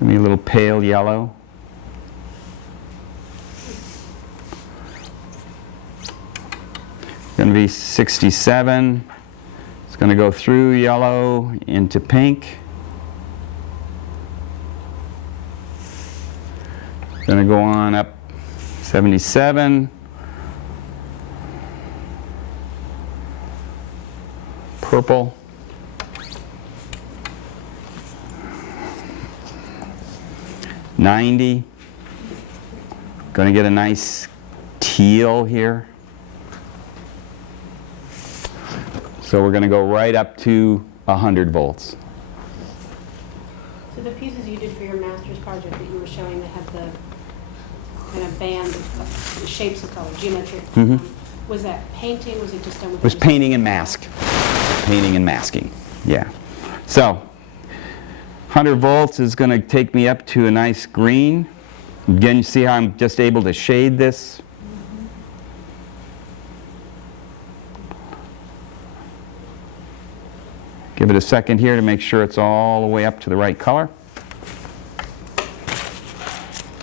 Give me a little pale yellow. Going to be 67. It's going to go through yellow into pink. Going to go on up 77. Purple. $90. Going to get a nice teal here. So we're going to go right up to 100 volts. So the pieces you did for your master's project that you were showing that have the kind of band of shapes of color, geometric, was that painting? Was it just done with? It was painting and mask. Painting and masking, yeah. So 100 volts is going to take me up to a nice green. Again, you see how I'm just able to shade this? Give it a second here to make sure it's all the way up to the right color.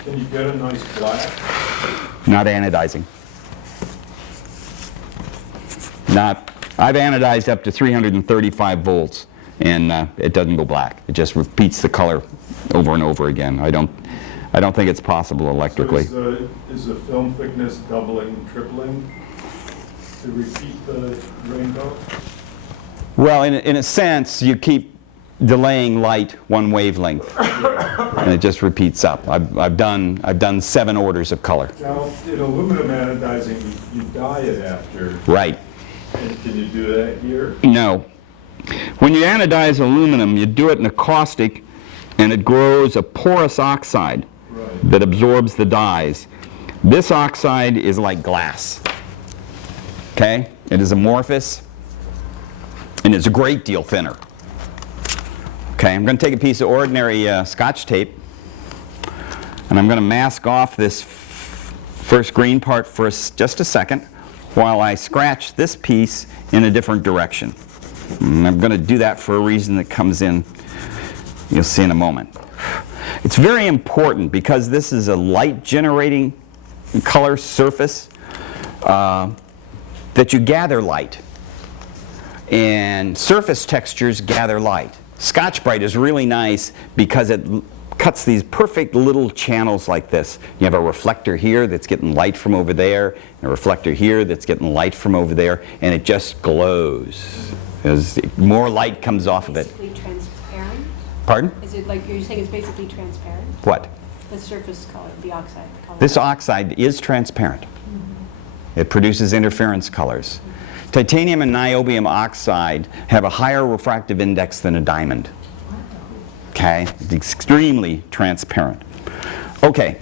Can you get a nice black? Not anodizing. I've anodized up to 335 volts, and it doesn't go black. It just repeats the color over and over again. I don't think it's possible electrically. So is the film thickness doubling, tripling to repeat the rainbow? Well, in a sense, you keep delaying light one wavelength, and it just repeats up. I've done 7 orders of color. Now, in aluminum anodizing, you dye it after. Right. And can you do that here? No. When you anodize aluminum, you do it in a caustic, and it grows a porous oxide that absorbs the dyes. This oxide is like glass. Okay? It is amorphous, and it's a great deal thinner. Okay, I'm going to take a piece of ordinary Scotch tape, and I'm going to mask off this first green part for just a second while I scratch this piece in a different direction. And I'm going to do that for a reason that comes in, you'll see in a moment. It's very important because this is a light generating color surface that you gather light. And surface textures gather light. Scotch-Brite is really nice because it cuts these perfect little channels like this. You have a reflector here that's getting light from over there, and a reflector here that's getting light from over there, and it just glows as more light comes off of it. Basically transparent? Pardon? Is it like you're saying it's basically transparent? What? The surface color, the oxide color? This oxide is transparent. It produces interference colors. Titanium and niobium oxide have a higher refractive index than a diamond. Okay? It's extremely transparent. Okay,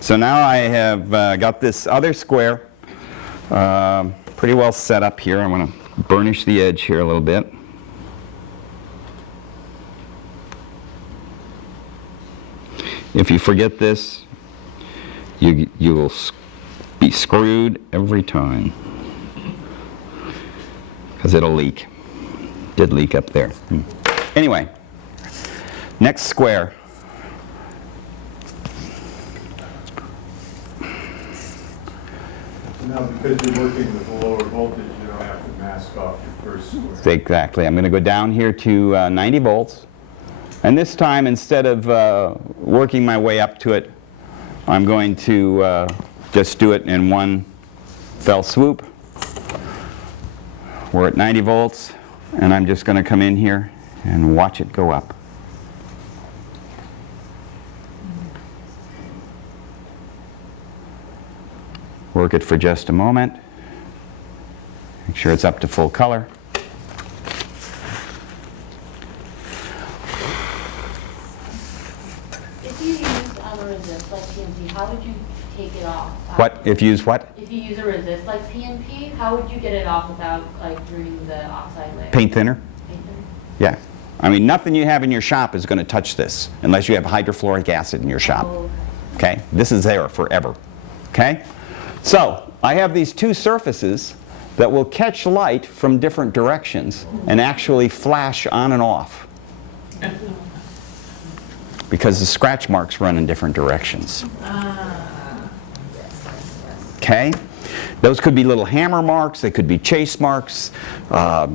so now I have got this other square pretty well set up here. I want to burnish the edge here a little bit. If you forget this, you will be screwed every time. Because it'll leak. Did leak up there. Anyway, next square. Now, because you're working with a lower voltage, you don't have to mask off your first square. Exactly. I'm going to go down here to 90 volts. And this time, instead of working my way up to it, I'm going to just do it in one fell swoop. we're at 90 volts, and I'm just going to come in here and watch it go up. Work it for just a moment. Make sure it's up to full color. If you use a resist like PNP, how would you take it off? What? If you use what? If you use a resist like PNP, how would you get it off without like ruining the oxide layer? Paint thinner? Paint thinner? Yeah. I mean, nothing you have in your shop is going to touch this unless you have hydrofluoric acid in your shop. Oh, Okay? This is there forever. Okay? So, I have these two surfaces that will catch light from different directions and actually flash on and off. Because the scratch marks run in different directions. Okay? Those could be little hammer marks, they could be chase marks.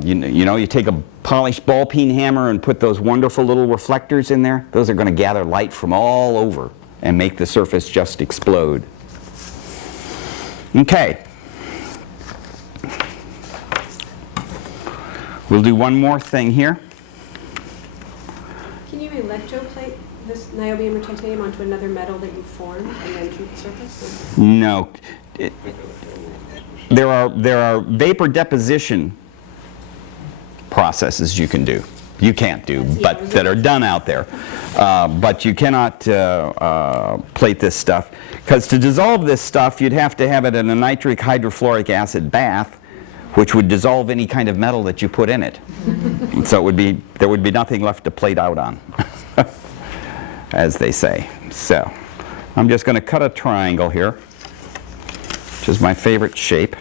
You take a polished ball peen hammer and put those wonderful little reflectors in there. Those are going to gather light from all over and make the surface just explode. Okay. We'll do one more thing here. Can you electroplate this niobium or titanium onto another metal that you form and then treat the surface? No. There are vapor deposition processes you can do. You can't do, but that are done out there. But you cannot plate this stuff. Because to dissolve this stuff, you'd have to have it in a nitric hydrofluoric acid bath, which would dissolve any kind of metal that you put in it. So there would be nothing left to plate out on, as they say. So I'm just going to cut a triangle here, which is my favorite shape.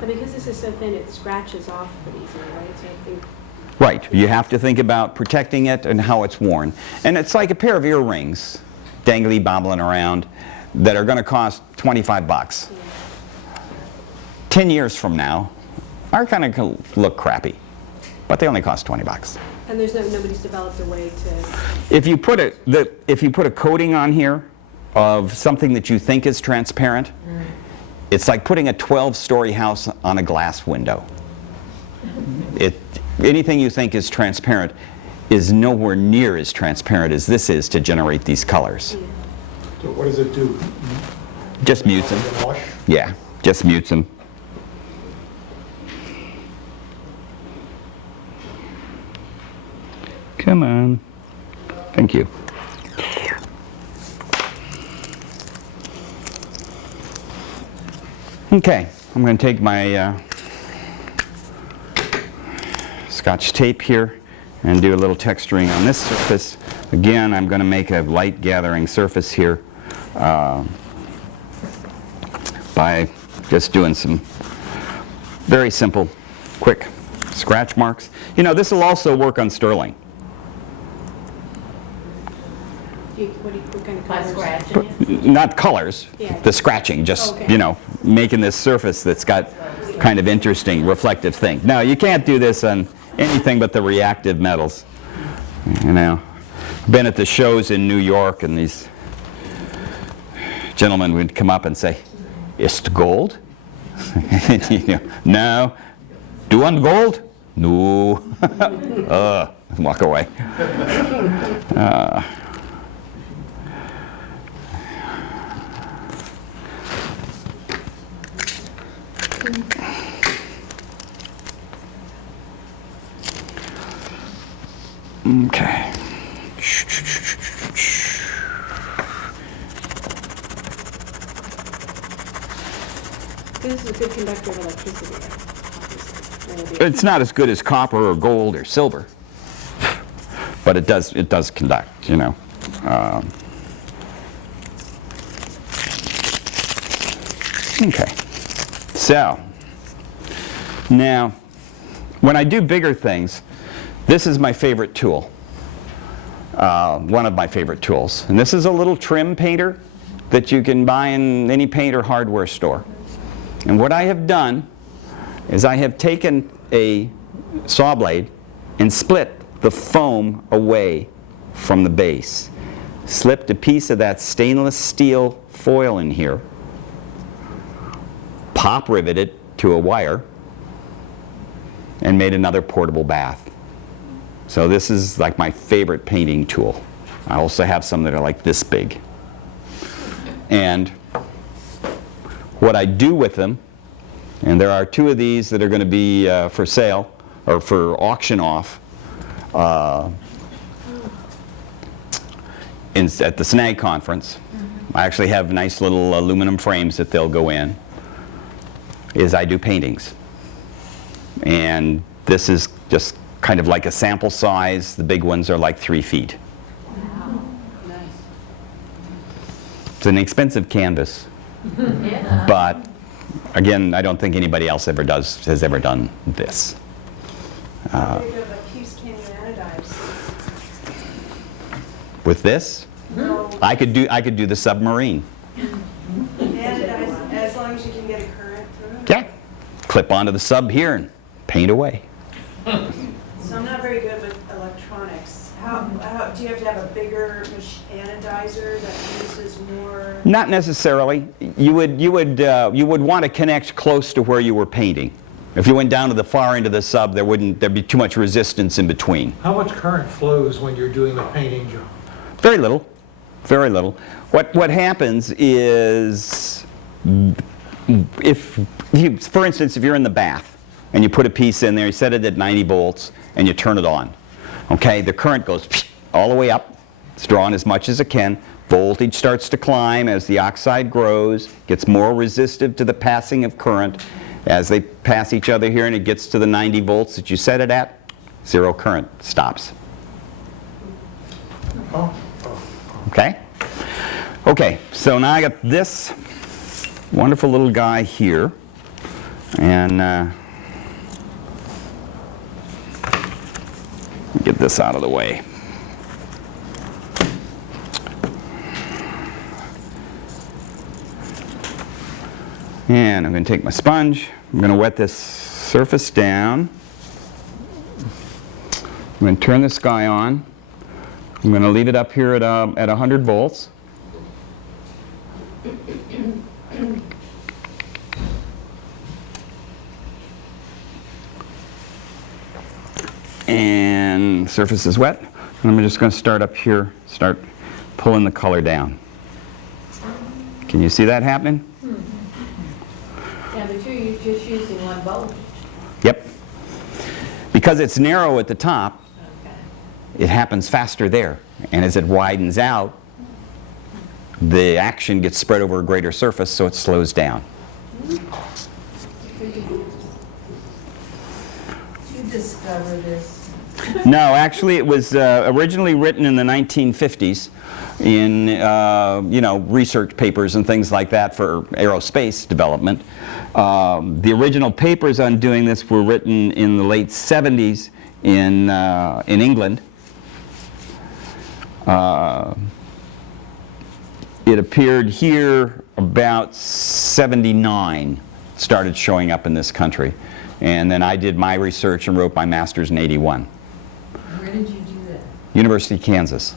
But because this is so thin, it scratches off pretty easily, right? So I think Right. You have to think about protecting it and how it's worn. And it's like a pair of earrings, dangly bobbling around, that are going to cost 25 bucks. 10 years from now, are kind of look crappy, but they only cost 20 bucks. and there's nobody's developed a way to. If you put a coating on here of something that you think is transparent, it's like putting a 12-story house on a glass window. Anything you think is transparent is nowhere near as transparent as this is to generate these colors. So what does it do? Just mutes them. Wash? Yeah, just mutes them. Come on. Thank you. Okay, I'm going to take my Scotch tape here and do a little texturing on this surface. Again, I'm going to make a light gathering surface here by just doing some very simple, quick scratch marks. You know, this will also work on sterling. What kind of By colors? scratching it? Not colors, Yeah. the scratching, just, Okay. you know, making this surface that's got kind of interesting reflective thing. Now, you can't do this on anything but the reactive metals. You know, been at the shows in New York, and these gentlemen would come up and say, "Is it gold?" You know, "No." "Do you want gold?" "No." Walk away. Okay. This is a good conductor of electricity, obviously. It's not as good as copper or gold or silver, but it does conduct, you know. Okay, so now when I do bigger things, this is my favorite tool, one of my favorite tools, and this is a little trim painter that you can buy in any paint or hardware store. And what I have done is I have taken a saw blade and split the foam away from the base. Slipped a piece of that stainless steel foil in here. pop riveted to a wire, and made another portable bath. So this is like my favorite painting tool. I also have some that are like this big. And what I do with them, and there are 2 of these that are going to be for sale, or for auction off, at the SNAG conference. I actually have nice little aluminum frames that they'll go in, is I do paintings. And this is just kind of like a sample size. The big ones are like 3 feet. It's an expensive canvas, Yeah. but again, I don't think anybody else has ever done this. How big of a piece can you anodize? With this, No, I could do the submarine. anodize, as long as you can get a current through it? Yeah, clip onto the sub here and paint away. So I'm not very good with electronics. Do you have to have a bigger anodizer that uses more? Not necessarily. You would want to connect close to where you were painting. If you went down to the far end of the sub, there'd be too much resistance in between. How much current flows when you're doing the painting job? Very little, very little. What happens is, for instance, if you're in the bath and you put a piece in there, you set it at 90 volts, and you turn it on. Okay, the current goes all the way up. It's drawn as much as it can. Voltage starts to climb as the oxide grows, gets more resistive to the passing of current. As they pass each other here and it gets to the 90 volts that you set it at, 0 current stops. Okay? Okay, so now I got this wonderful little guy here, and get this out of the way. And I'm going to take my sponge. I'm going to wet this surface down. I'm going to turn this guy on. I'm going to leave it up here at 100 volts. And surface is wet. And I'm just going to start up here, start pulling the color down. Can you see that happening? Yeah, but you're just using one bulb. Yep. Because it's narrow at the top, Okay. it happens faster there. And as it widens out, the action gets spread over a greater surface, so it slows down. Did you discover this? No, actually it was originally written in the 1950s in research papers and things like that for aerospace development. The original papers on doing this were written in the late 70s in England. It appeared here about 79, started showing up in this country. And then I did my research and wrote my master's in 81. Where did you do that? University of Kansas.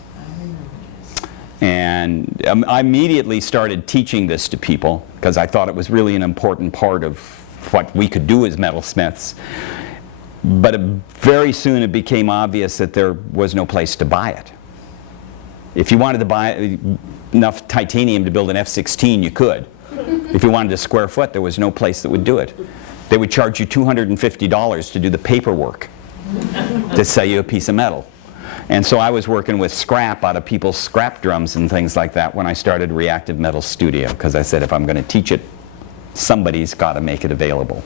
And I immediately started teaching this to people because I thought it was really an important part of what we could do as metalsmiths. But very soon it became obvious that there was no place to buy it. If you wanted to buy enough titanium to build an F-16, you could. If you wanted a square foot, there was no place that would do it. They would charge you $250 to do the paperwork to sell you a piece of metal. And so I was working with scrap out of people's scrap drums and things like that when I started Reactive Metal Studio, because I said if I'm going to teach it, somebody's got to make it available,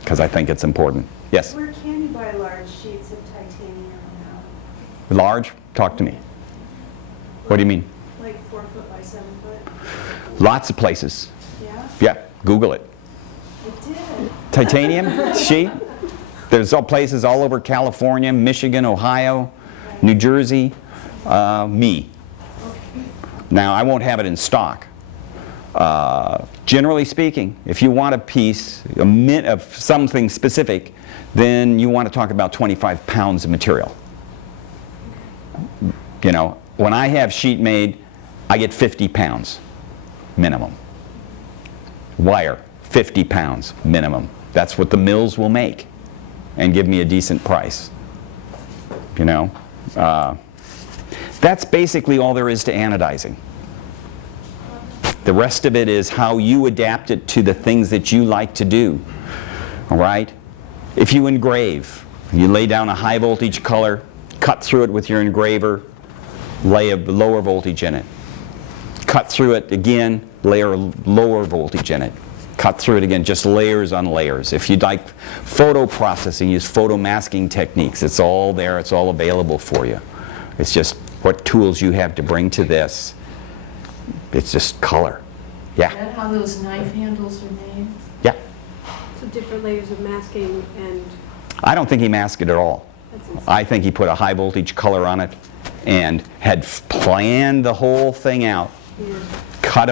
because I think it's important. Yes? Where can you buy large sheets of titanium now? Large? Talk to me. What do you mean? Like 4 foot by 7 foot? Lots of places. Yeah? Yeah, Google it. I did. Titanium sheet. There's places all over California, Michigan, Ohio, New Jersey, me. Now, I won't have it in stock. Generally speaking, if you want a piece of something specific, then you want to talk about 25 pounds of material. You know, when I have sheet made, I get 50 pounds minimum. Wire, 50 pounds minimum. That's what the mills will make and give me a decent price. You know? That's basically all there is to anodizing. The rest of it is how you adapt it to the things that you like to do. All right? If you engrave, you lay down a high voltage color, cut through it with your engraver, lay a lower voltage in it. Cut through it again, layer lower voltage in it. Cut through it again, just layers on layers. If you'd like photo processing, use photo masking techniques. It's all there, it's all available for you. It's just what tools you have to bring to this. It's just color. Yeah. Is that how those knife handles are made? Yeah. So different layers of masking and I don't think he masked it at all. that's insane. I think he put a high voltage color on it and had planned the whole thing out. Yeah. Cut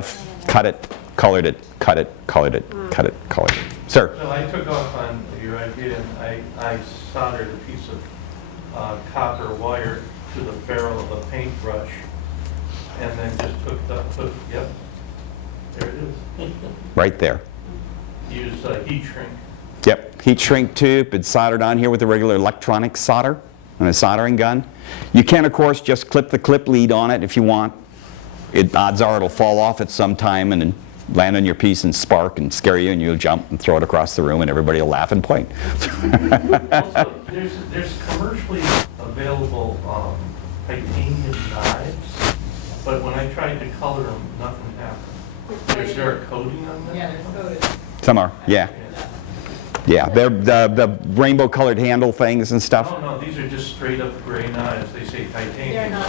it, colored it, cut it, colored it, cut it, colored it. Sir? So I took off on your idea and I soldered a piece of copper wire to the ferrule of a paintbrush and then just yep, there it is. Right there. Use heat shrink. Yep, heat shrink tube. It's soldered on here with a regular electronic solder and a soldering gun. You can, of course, just clip the clip lead on it if you want. Odds are it'll fall off at some time and then land on your piece and spark and scare you and you'll jump and throw it across the room and everybody will laugh and point. Also, there's commercially available titanium knives, but when I tried to color them, nothing happened. Is there a coating on them? Yeah, they're coated. Some are, yeah. Yeah, they're the rainbow colored handle things and stuff. No, these are just straight up gray knives. They say titanium. They're not,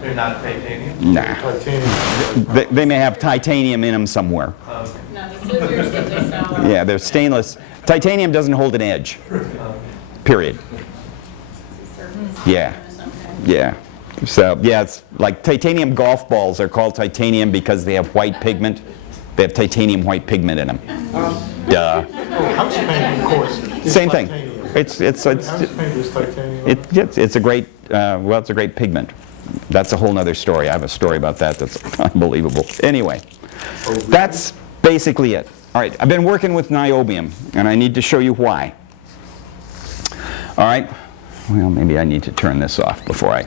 They're not titanium? Nah. Titanium. They may have titanium in them somewhere. Okay. no, the scissors that they sell. Yeah, they're stainless. Titanium doesn't hold an edge, period. Yeah, yeah. So, yeah, it's like titanium golf balls are called titanium because they have white pigment. They have titanium white pigment in them. Duh. House paint, of course. is Same thing. titanium. It's House paint is titanium. it's a great it's a great pigment. That's a whole nother story. I have a story about that that's unbelievable. Anyway, that's basically it. All right, I've been working with niobium, and I need to show you why. All right. Well, maybe I need to turn this off before I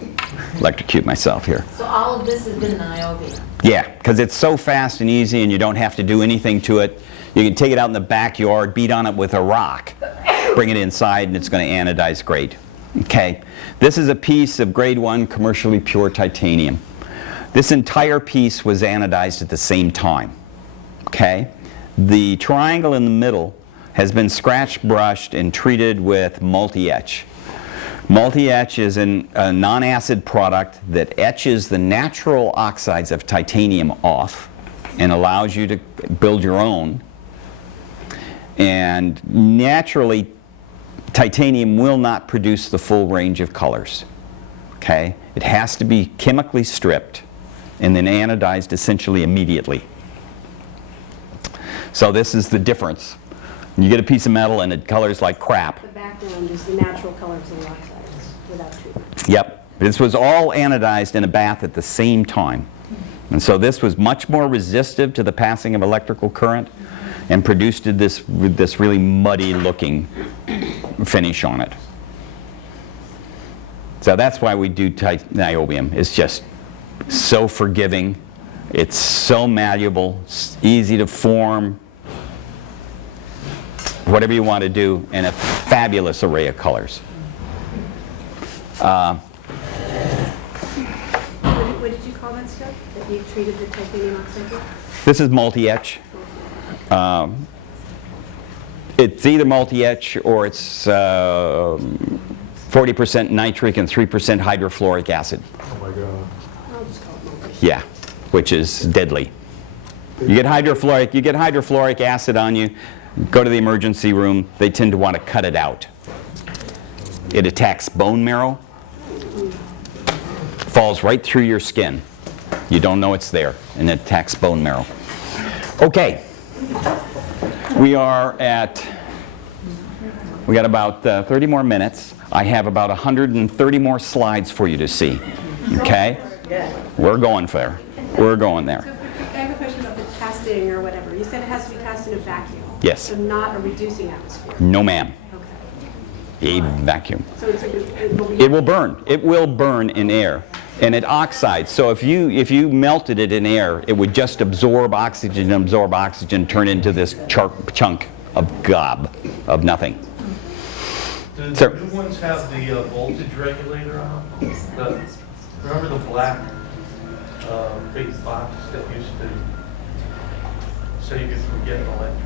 electrocute myself here. So all of this has been niobium. Yeah, because it's so fast and easy and you don't have to do anything to it. You can take it out in the backyard, beat on it with a rock, bring it inside, and it's going to anodize great. Okay, this is a piece of grade 1 commercially pure titanium. This entire piece was anodized at the same time. Okay, the triangle in the middle has been scratch brushed and treated with multi-etch. Multi-etch is a non-acid product that etches the natural oxides of titanium off and allows you to build your own. And naturally, titanium will not produce the full range of colors. Okay? It has to be chemically stripped and then anodized essentially immediately. So this is the difference. You get a piece of metal and it colors like crap. The background is the natural colors of the oxides without treatment. Yep. This was all anodized in a bath at the same time. And so this was much more resistive to the passing of electrical current and produced this really muddy looking finish on it. So that's why we do niobium. It's just so forgiving. It's so malleable, it's easy to form, whatever you want to do, and a fabulous array of colors. What did you call that stuff that you treated the titanium oxide with? This is multi-etch. It's either multi-etch or it's 40% nitric and 3% hydrofluoric acid. Oh my God. I'll just call it multi. Yeah, which is deadly. You get hydrofluoric acid on you, go to the emergency room, they tend to want to cut it out. It attacks bone marrow, falls right through your skin. You don't know it's there, and it attacks bone marrow. Okay, we got about 30 more minutes. I have about 130 more slides for you to see. Okay? We're going there. We're going there. So I have a question about the casting or whatever. You said it has to be cast in a vacuum. Yes. So not a reducing atmosphere? No, ma'am. Okay. A vacuum. So it will be... It will burn. It will burn in air. And it oxides. So if you melted it in air, it would just absorb oxygen, turn into this chunk of gob, of nothing. Do Sir. the new ones have the voltage regulator on them? Remember the black big box that used to save you from getting electrocuted?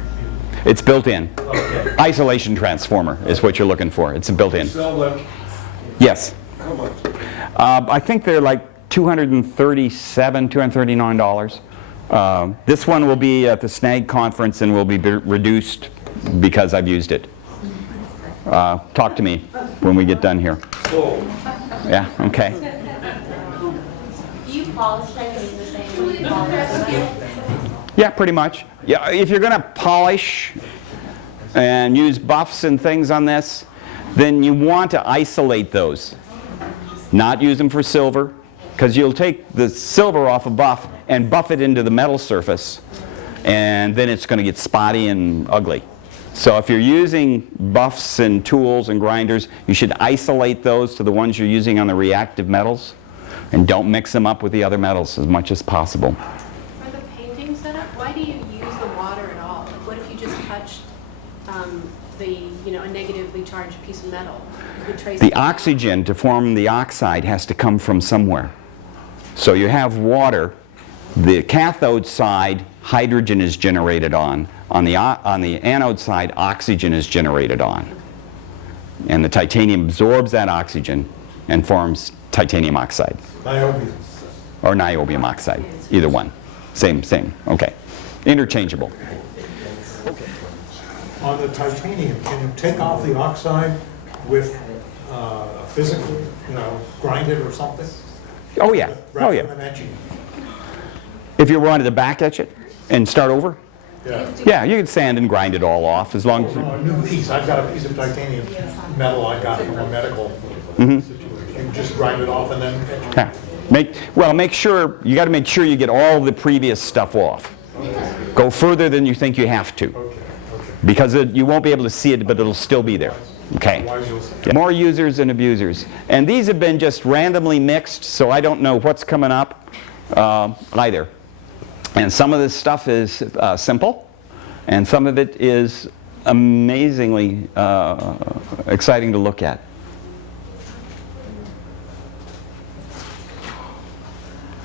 It's built in. Okay. Isolation transformer is what you're looking for. It's built in. Sell them, Yes. how much? I think they're like $237, $239. This one will be at the SNAG conference and will be reduced because I've used it. Talk to me when we get done here. Sold. Yeah, okay. Do you polish things the same way you polish? Yeah, pretty much. Yeah, if you're going to polish and use buffs and things on this, then you want to isolate those. Not use them for silver, because you'll take the silver off a buff and buff it into the metal surface, and then it's going to get spotty and ugly. So if you're using buffs and tools and grinders, you should isolate those to the ones you're using on the reactive metals, and don't mix them up with the other metals as much as possible. For the painting setup, why do you use the water at all? Like, what if you just touched a negatively charged piece of metal? You could trace The it. oxygen to form the oxide has to come from somewhere. So you have water. The cathode side, hydrogen is generated on. On the anode side, oxygen is generated on. And the titanium absorbs that oxygen and forms titanium oxide. Niobium. Or niobium oxide. Either one. Same. Okay. Interchangeable. On the titanium, can you take off the oxide with physically, grind it or something? Oh yeah. Oh Rather yeah. than etching? If you wanted to back etch it and start over, Yeah. yeah, you could sand and grind it all off as long as you... A new piece, I've got a piece of titanium metal I got from a medical situation. You just grind it off and then etch it. Yeah. Make sure, you got to make sure you get all the previous stuff off. Go further than you think you have to. Okay. Because you won't be able to see it, but it'll still be there. Okay. Otherwise you'll Yeah. More users and abusers. And these have been just randomly mixed, so I don't know what's coming up either. And some of this stuff is simple, and some of it is amazingly exciting to look at.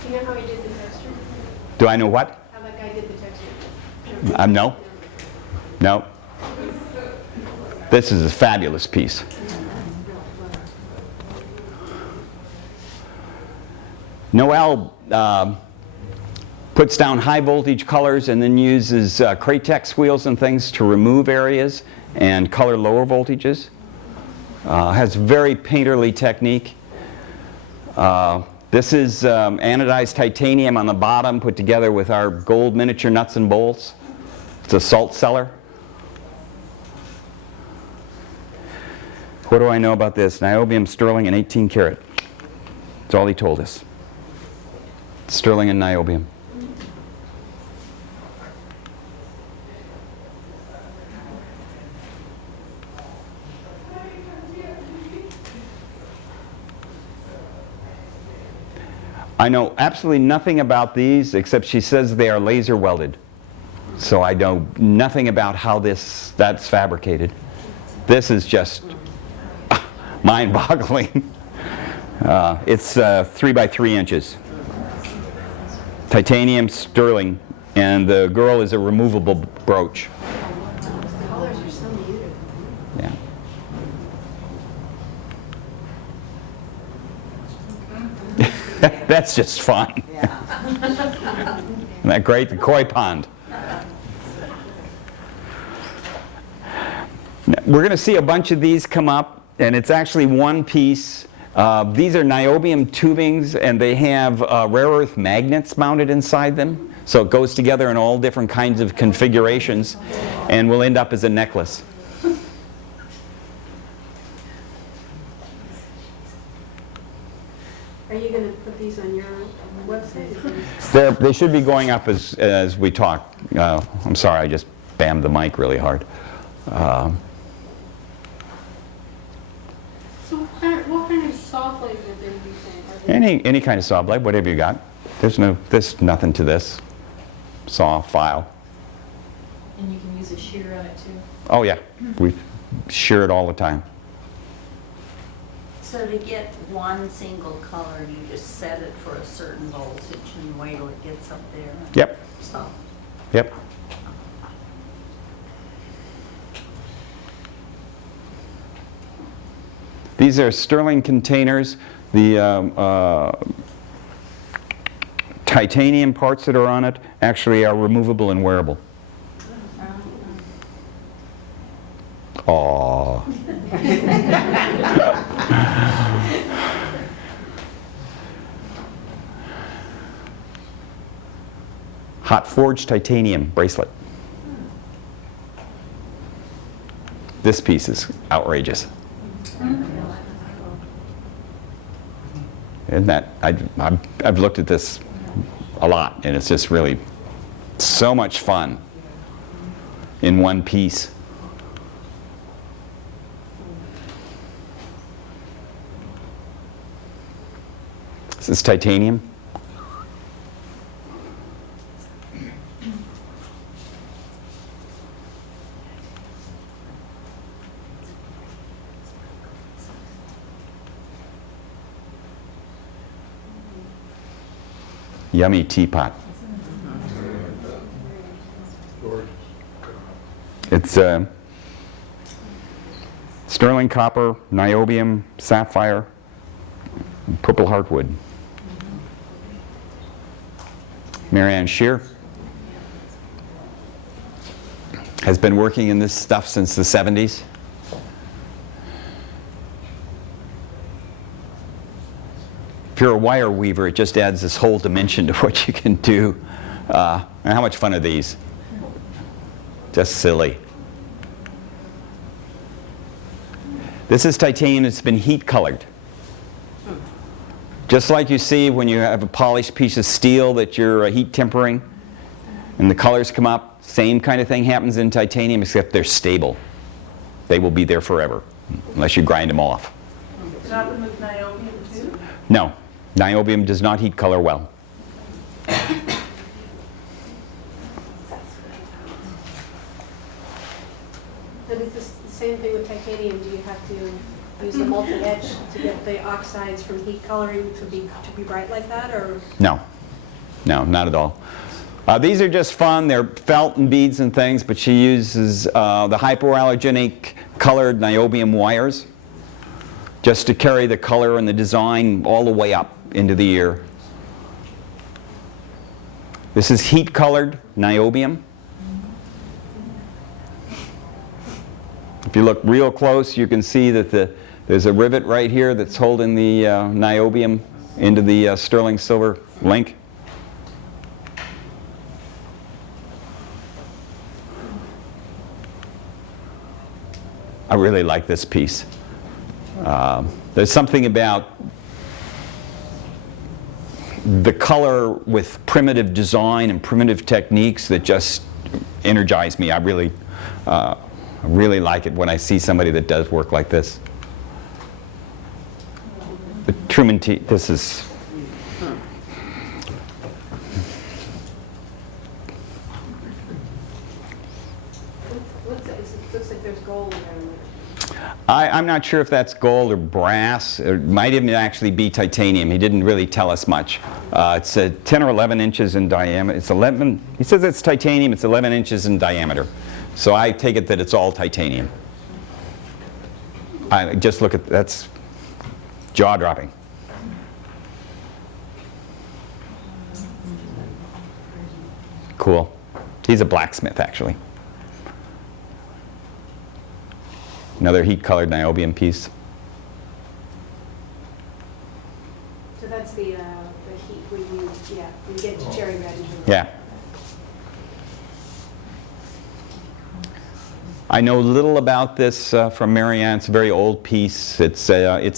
Do you know how he did the texture? Do I know what? How that guy did the texture? No. No. This is a fabulous piece. Noel puts down high voltage colors and then uses Cratex wheels and things to remove areas and color lower voltages. Has very painterly technique. This is anodized titanium on the bottom put together with our gold miniature nuts and bolts. It's a salt cellar. What do I know about this? Niobium, sterling, and 18 karat. That's all he told us. Sterling and niobium. I know absolutely nothing about these except she says they are laser welded. So I know nothing about how that's fabricated. This is just mind-boggling. It's 3 by 3 inches. Titanium, sterling, and the girl is a removable brooch. The colors are so muted. Yeah. That's just fun. Yeah. Isn't that great? The koi pond. We're going to see a bunch of these come up, and it's actually one piece. These are niobium tubings, and they have rare earth magnets mounted inside them. So it goes together in all different kinds of configurations, and will end up as a necklace. Are you going to put these on your website? They should be going up as we talk. I'm sorry, I just spammed the mic really hard. So what kind of saw blade would they be using? Any kind of saw blade, whatever you got. There's nothing to this. Saw, file. And you can use a shear on it too. Oh yeah, we shear it all the time. So to get one single color, you just set it for a certain voltage and wait till it gets up there? Yep, So, yep. These are Sterling containers. The titanium parts that are on it actually are removable and wearable. Aww. Hot forged titanium bracelet. This piece is outrageous. Isn't that, I've looked at this a lot, and it's just really so much fun in one piece. This is titanium. Yummy teapot. It's sterling copper, niobium, sapphire, and purple heartwood. Marianne Shear has been working in this stuff since the 70s. If you're a wire weaver, it just adds this whole dimension to what you can do. And how much fun are these? Just silly. This is titanium that's been heat colored. Just like you see when you have a polished piece of steel that you're heat tempering and the colors come up, same kind of thing happens in titanium, except they're stable. They will be there forever, unless you grind them off. Does that happen with niobium too? No, niobium does not heat color well. And it's the same thing with titanium. Do you have to use the multi-edge to get the oxides from heat coloring to be bright like that, or? No, no, not at all. These are just fun. They're felt and beads and things, but she uses the hypoallergenic colored niobium wires just to carry the color and the design all the way up into the ear. This is heat colored niobium. If you look real close, you can see that there's a rivet right here that's holding the niobium into the sterling silver link. I really like this piece. There's something about the color with primitive design and primitive techniques that just energize me. I really like it when I see somebody that does work like this. The Truman T, this is, What's it? It looks like there's gold around it. I'm not sure if that's gold or brass. It might even actually be titanium. He didn't really tell us much. It's 10 or 11 inches in diameter. It's 11, he says it's titanium, it's 11 inches in diameter. So I take it that it's all titanium. I just look at, that's jaw-dropping. Cool. He's a blacksmith, actually. Another heat-colored niobium piece. So that's the heat when you get to cherry red. Yeah. I know little about this from Marianne. It's a very old piece. It's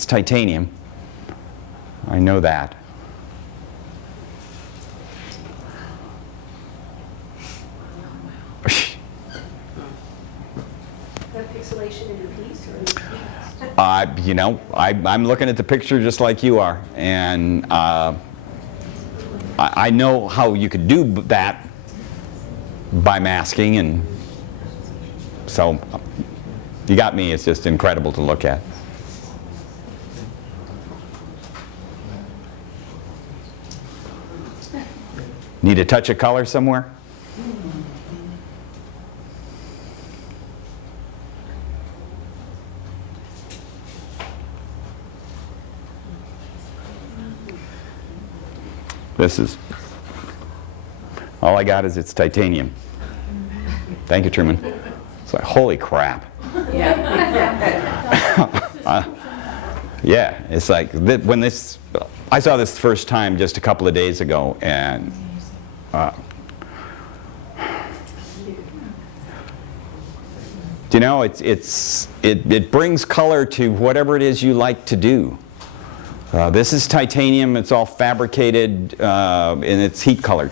titanium. I know that. I'm looking at the picture just like you are, and I know how you could do that by masking, and so you got me. It's just incredible to look at. Need a touch of color somewhere? This is, all I got is it's titanium. Thank you, Truman. It's like, holy crap. Yeah, it's like, when this, I saw this the first time just a couple of days ago, and you know, it brings color to whatever it is you like to do. This is titanium. It's all fabricated, and it's heat colored.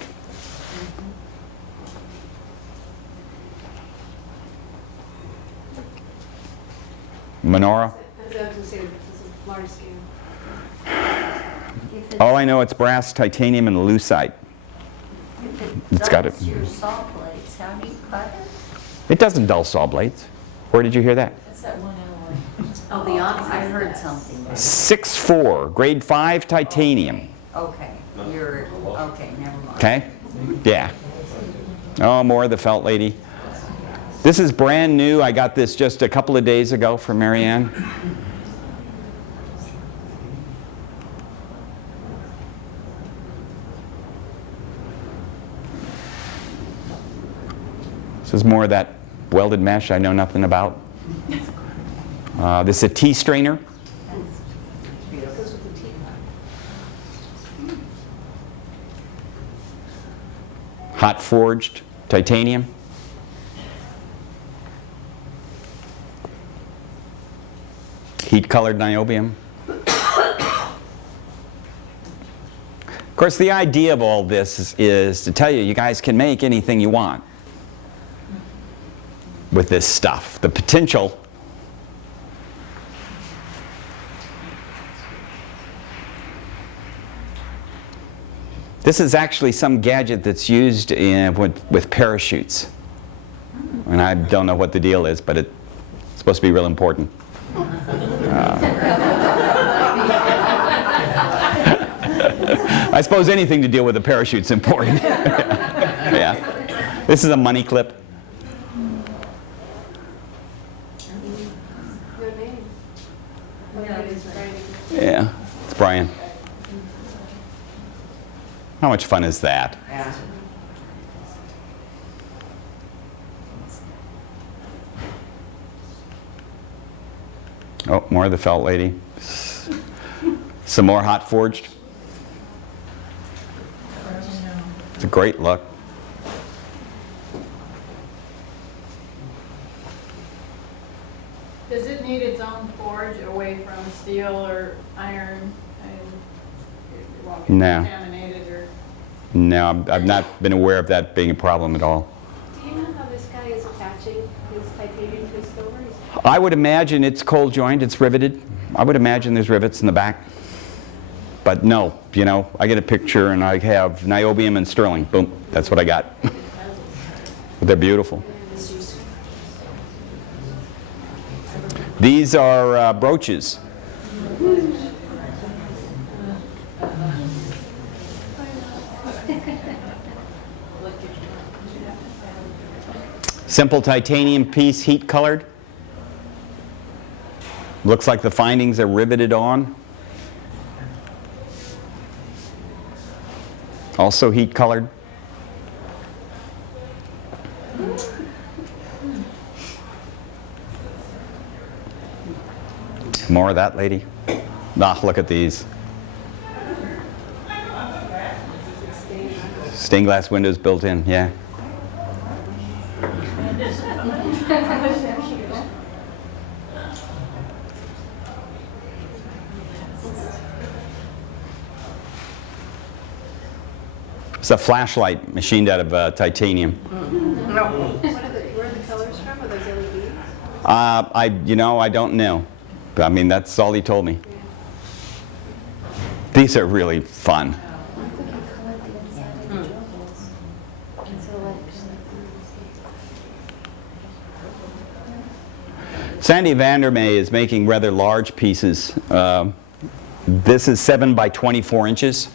Menorah? I was going to say, this is large scale. If All I know, it's brass, titanium, and lucite. It's got it. It's your saw blades, how do you cut it? It doesn't dull saw blades. Where did you hear that? That's that 1 hour. Oh, the I heard something. 6'4", grade 5 titanium. Okay, okay, never mind. Okay? Yeah. Oh, more of the felt lady. This is brand new. I got this just a couple of days ago from Marianne. This is more of that welded mesh I know nothing about. This is a tea strainer. Hot forged titanium. Heat colored niobium. Of course, the idea of all this is to tell you, you guys can make anything you want with this stuff. The potential this is actually some gadget that's used with parachutes. And I don't know what the deal is, but it's supposed to be real important. I suppose anything to deal with a parachute's important. Yeah. This is a money clip. Your name? Yeah, it is Brian. Yeah, it's Brian. How much fun is that? Yeah. Oh, more of the felt lady. Some more hot forged. It's a great look. Does it need its own forge away from steel or iron? And it won't get No. contaminated or? No, I've not been aware of that being a problem at all. Do you know how this guy is attaching his titanium to his silver? I would imagine it's cold joint, it's riveted. I would imagine there's rivets in the back. But no, you know, I get a picture and I have niobium and sterling. Boom, that's what I got. But they're beautiful. These are brooches. Simple titanium piece, heat colored. Looks like the findings are riveted on. Also heat colored. More of that lady. Ah, look at these. Stained glass windows built in, yeah. It's a flashlight machined out of titanium. No. Where are the colors from? Are those LEDs? I don't know. I mean, that's all he told me. These are really fun. Sandy Vandermeer is making rather large pieces. This is 7 by 24 inches.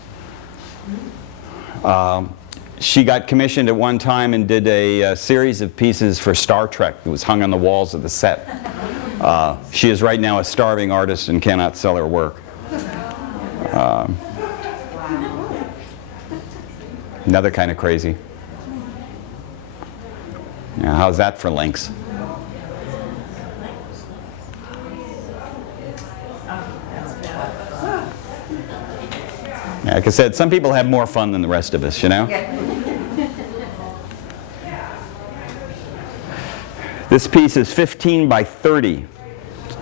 She got commissioned at one time and did a series of pieces for Star Trek that was hung on the walls of the set. She is right now a starving artist and cannot sell her work. Another kind of crazy. Now, how's that for links? Like I said, some people have more fun than the rest of us, you know? This piece is 15 by 30.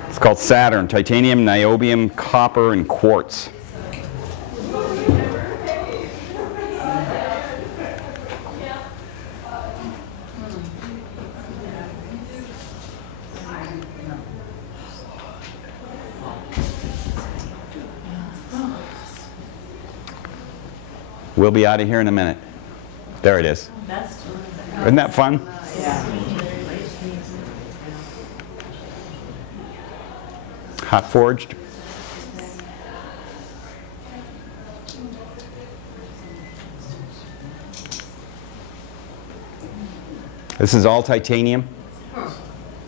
It's called Saturn, titanium, niobium, copper, and quartz. We'll be out of here in a minute. There it is. Isn't that fun? Hot forged. This is all titanium.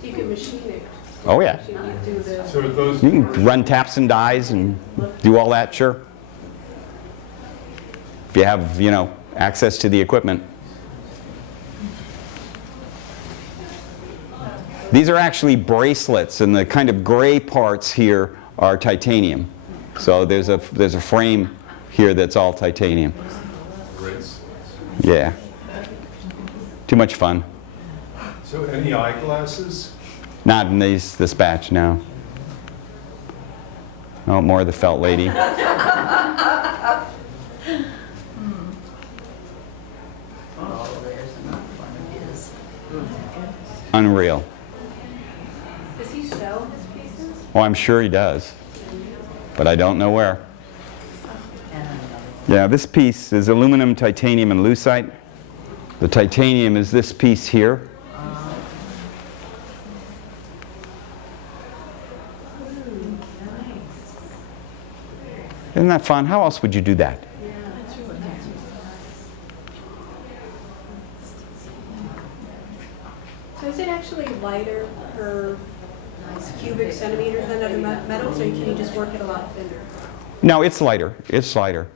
You can machine it. Oh yeah. You do the, So those, You can run taps and dies and do all that, sure. If you have, you know, access to the equipment. These are actually bracelets, and the kind of gray parts here are titanium. So there's a frame here that's all titanium. Yeah. Too much fun. so any eyeglasses? Not in this batch, no. No, more of the felt lady. Oh, there's another one of his. Unreal. does he sell his pieces? Well, I'm sure he does, but I don't know where. Yeah, this piece is aluminum, titanium, and lucite. The titanium is this piece here. Isn't that fun? How else would you do that? So is it actually lighter per cubic centimeter than other metals, or can you just work it a lot thinner? No, it's lighter. It's lighter.